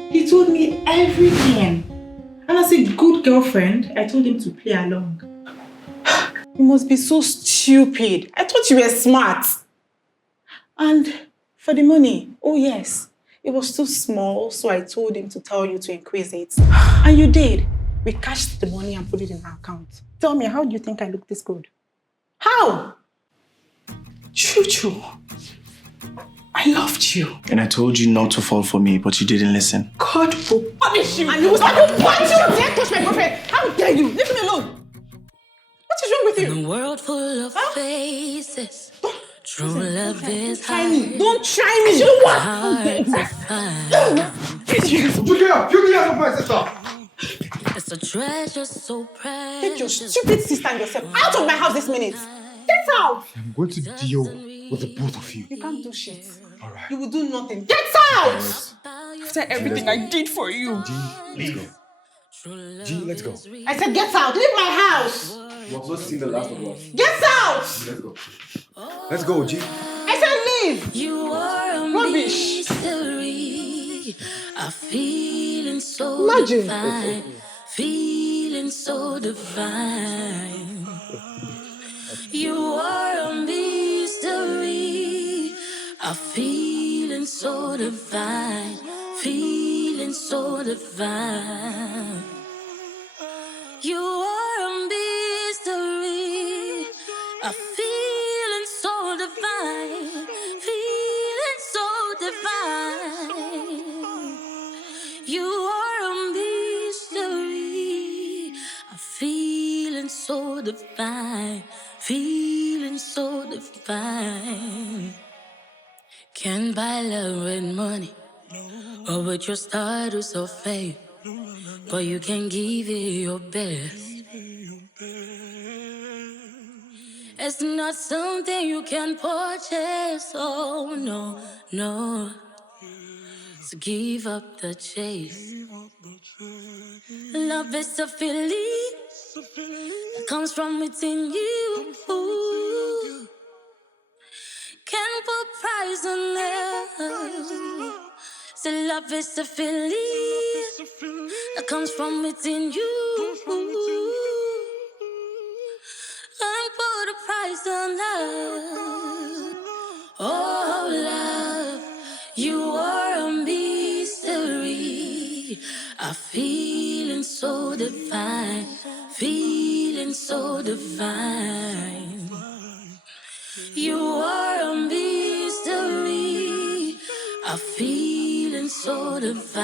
He told me everything. And as a good girlfriend, I told him to play along. You must be so stupid. I thought you were smart. And for the money, oh yes, it was too small, so I told him to tell you to increase it. And you did. We cashed the money and put it in our account. Tell me, how do you think I look this good? How? Choo-choo. I loved you. And I told you not to fall for me, but you didn't listen. God will punish you. And you will start to punch you. How dare you touch my boyfriend? How dare you? Leave me alone. What is wrong with you? In a world full of faces, true love is Try hard. me. Don't try me. You know what? Hard to find. You get out of my sister! It's a treasure so precious. Take your stupid sister and yourself out of my house this minute. Get out! I'm going to deal with the both of you. You can't do shit. All right. You will do nothing. Get out! After everything I did for you. G, let's go. G, let's go. I said get out. Leave my house. You have not seen the last of us. Get out! Let's go. Let's go, G. I said leave. You are a Rubbish. mystery. A feeling so Imagine. divine. Feeling so divine. You are a mystery. A feeling so divine. Feeling so divine. You are a mystery. A feeling so divine. Feeling so divine. You are a mystery. A feeling so divine. Feeling so divine. Can't buy love with money or with your status or fame, but you can give it your best. It's not something you can purchase. Oh no, no. So give up the chase. Love is a feeling that comes from within you. Can't put price on it. So love is a feeling that comes from within you. Can't put a price on love. Oh, love, you are a mystery. A feeling so divine. Feeling so divine. You are a mystery. A feeling so divine.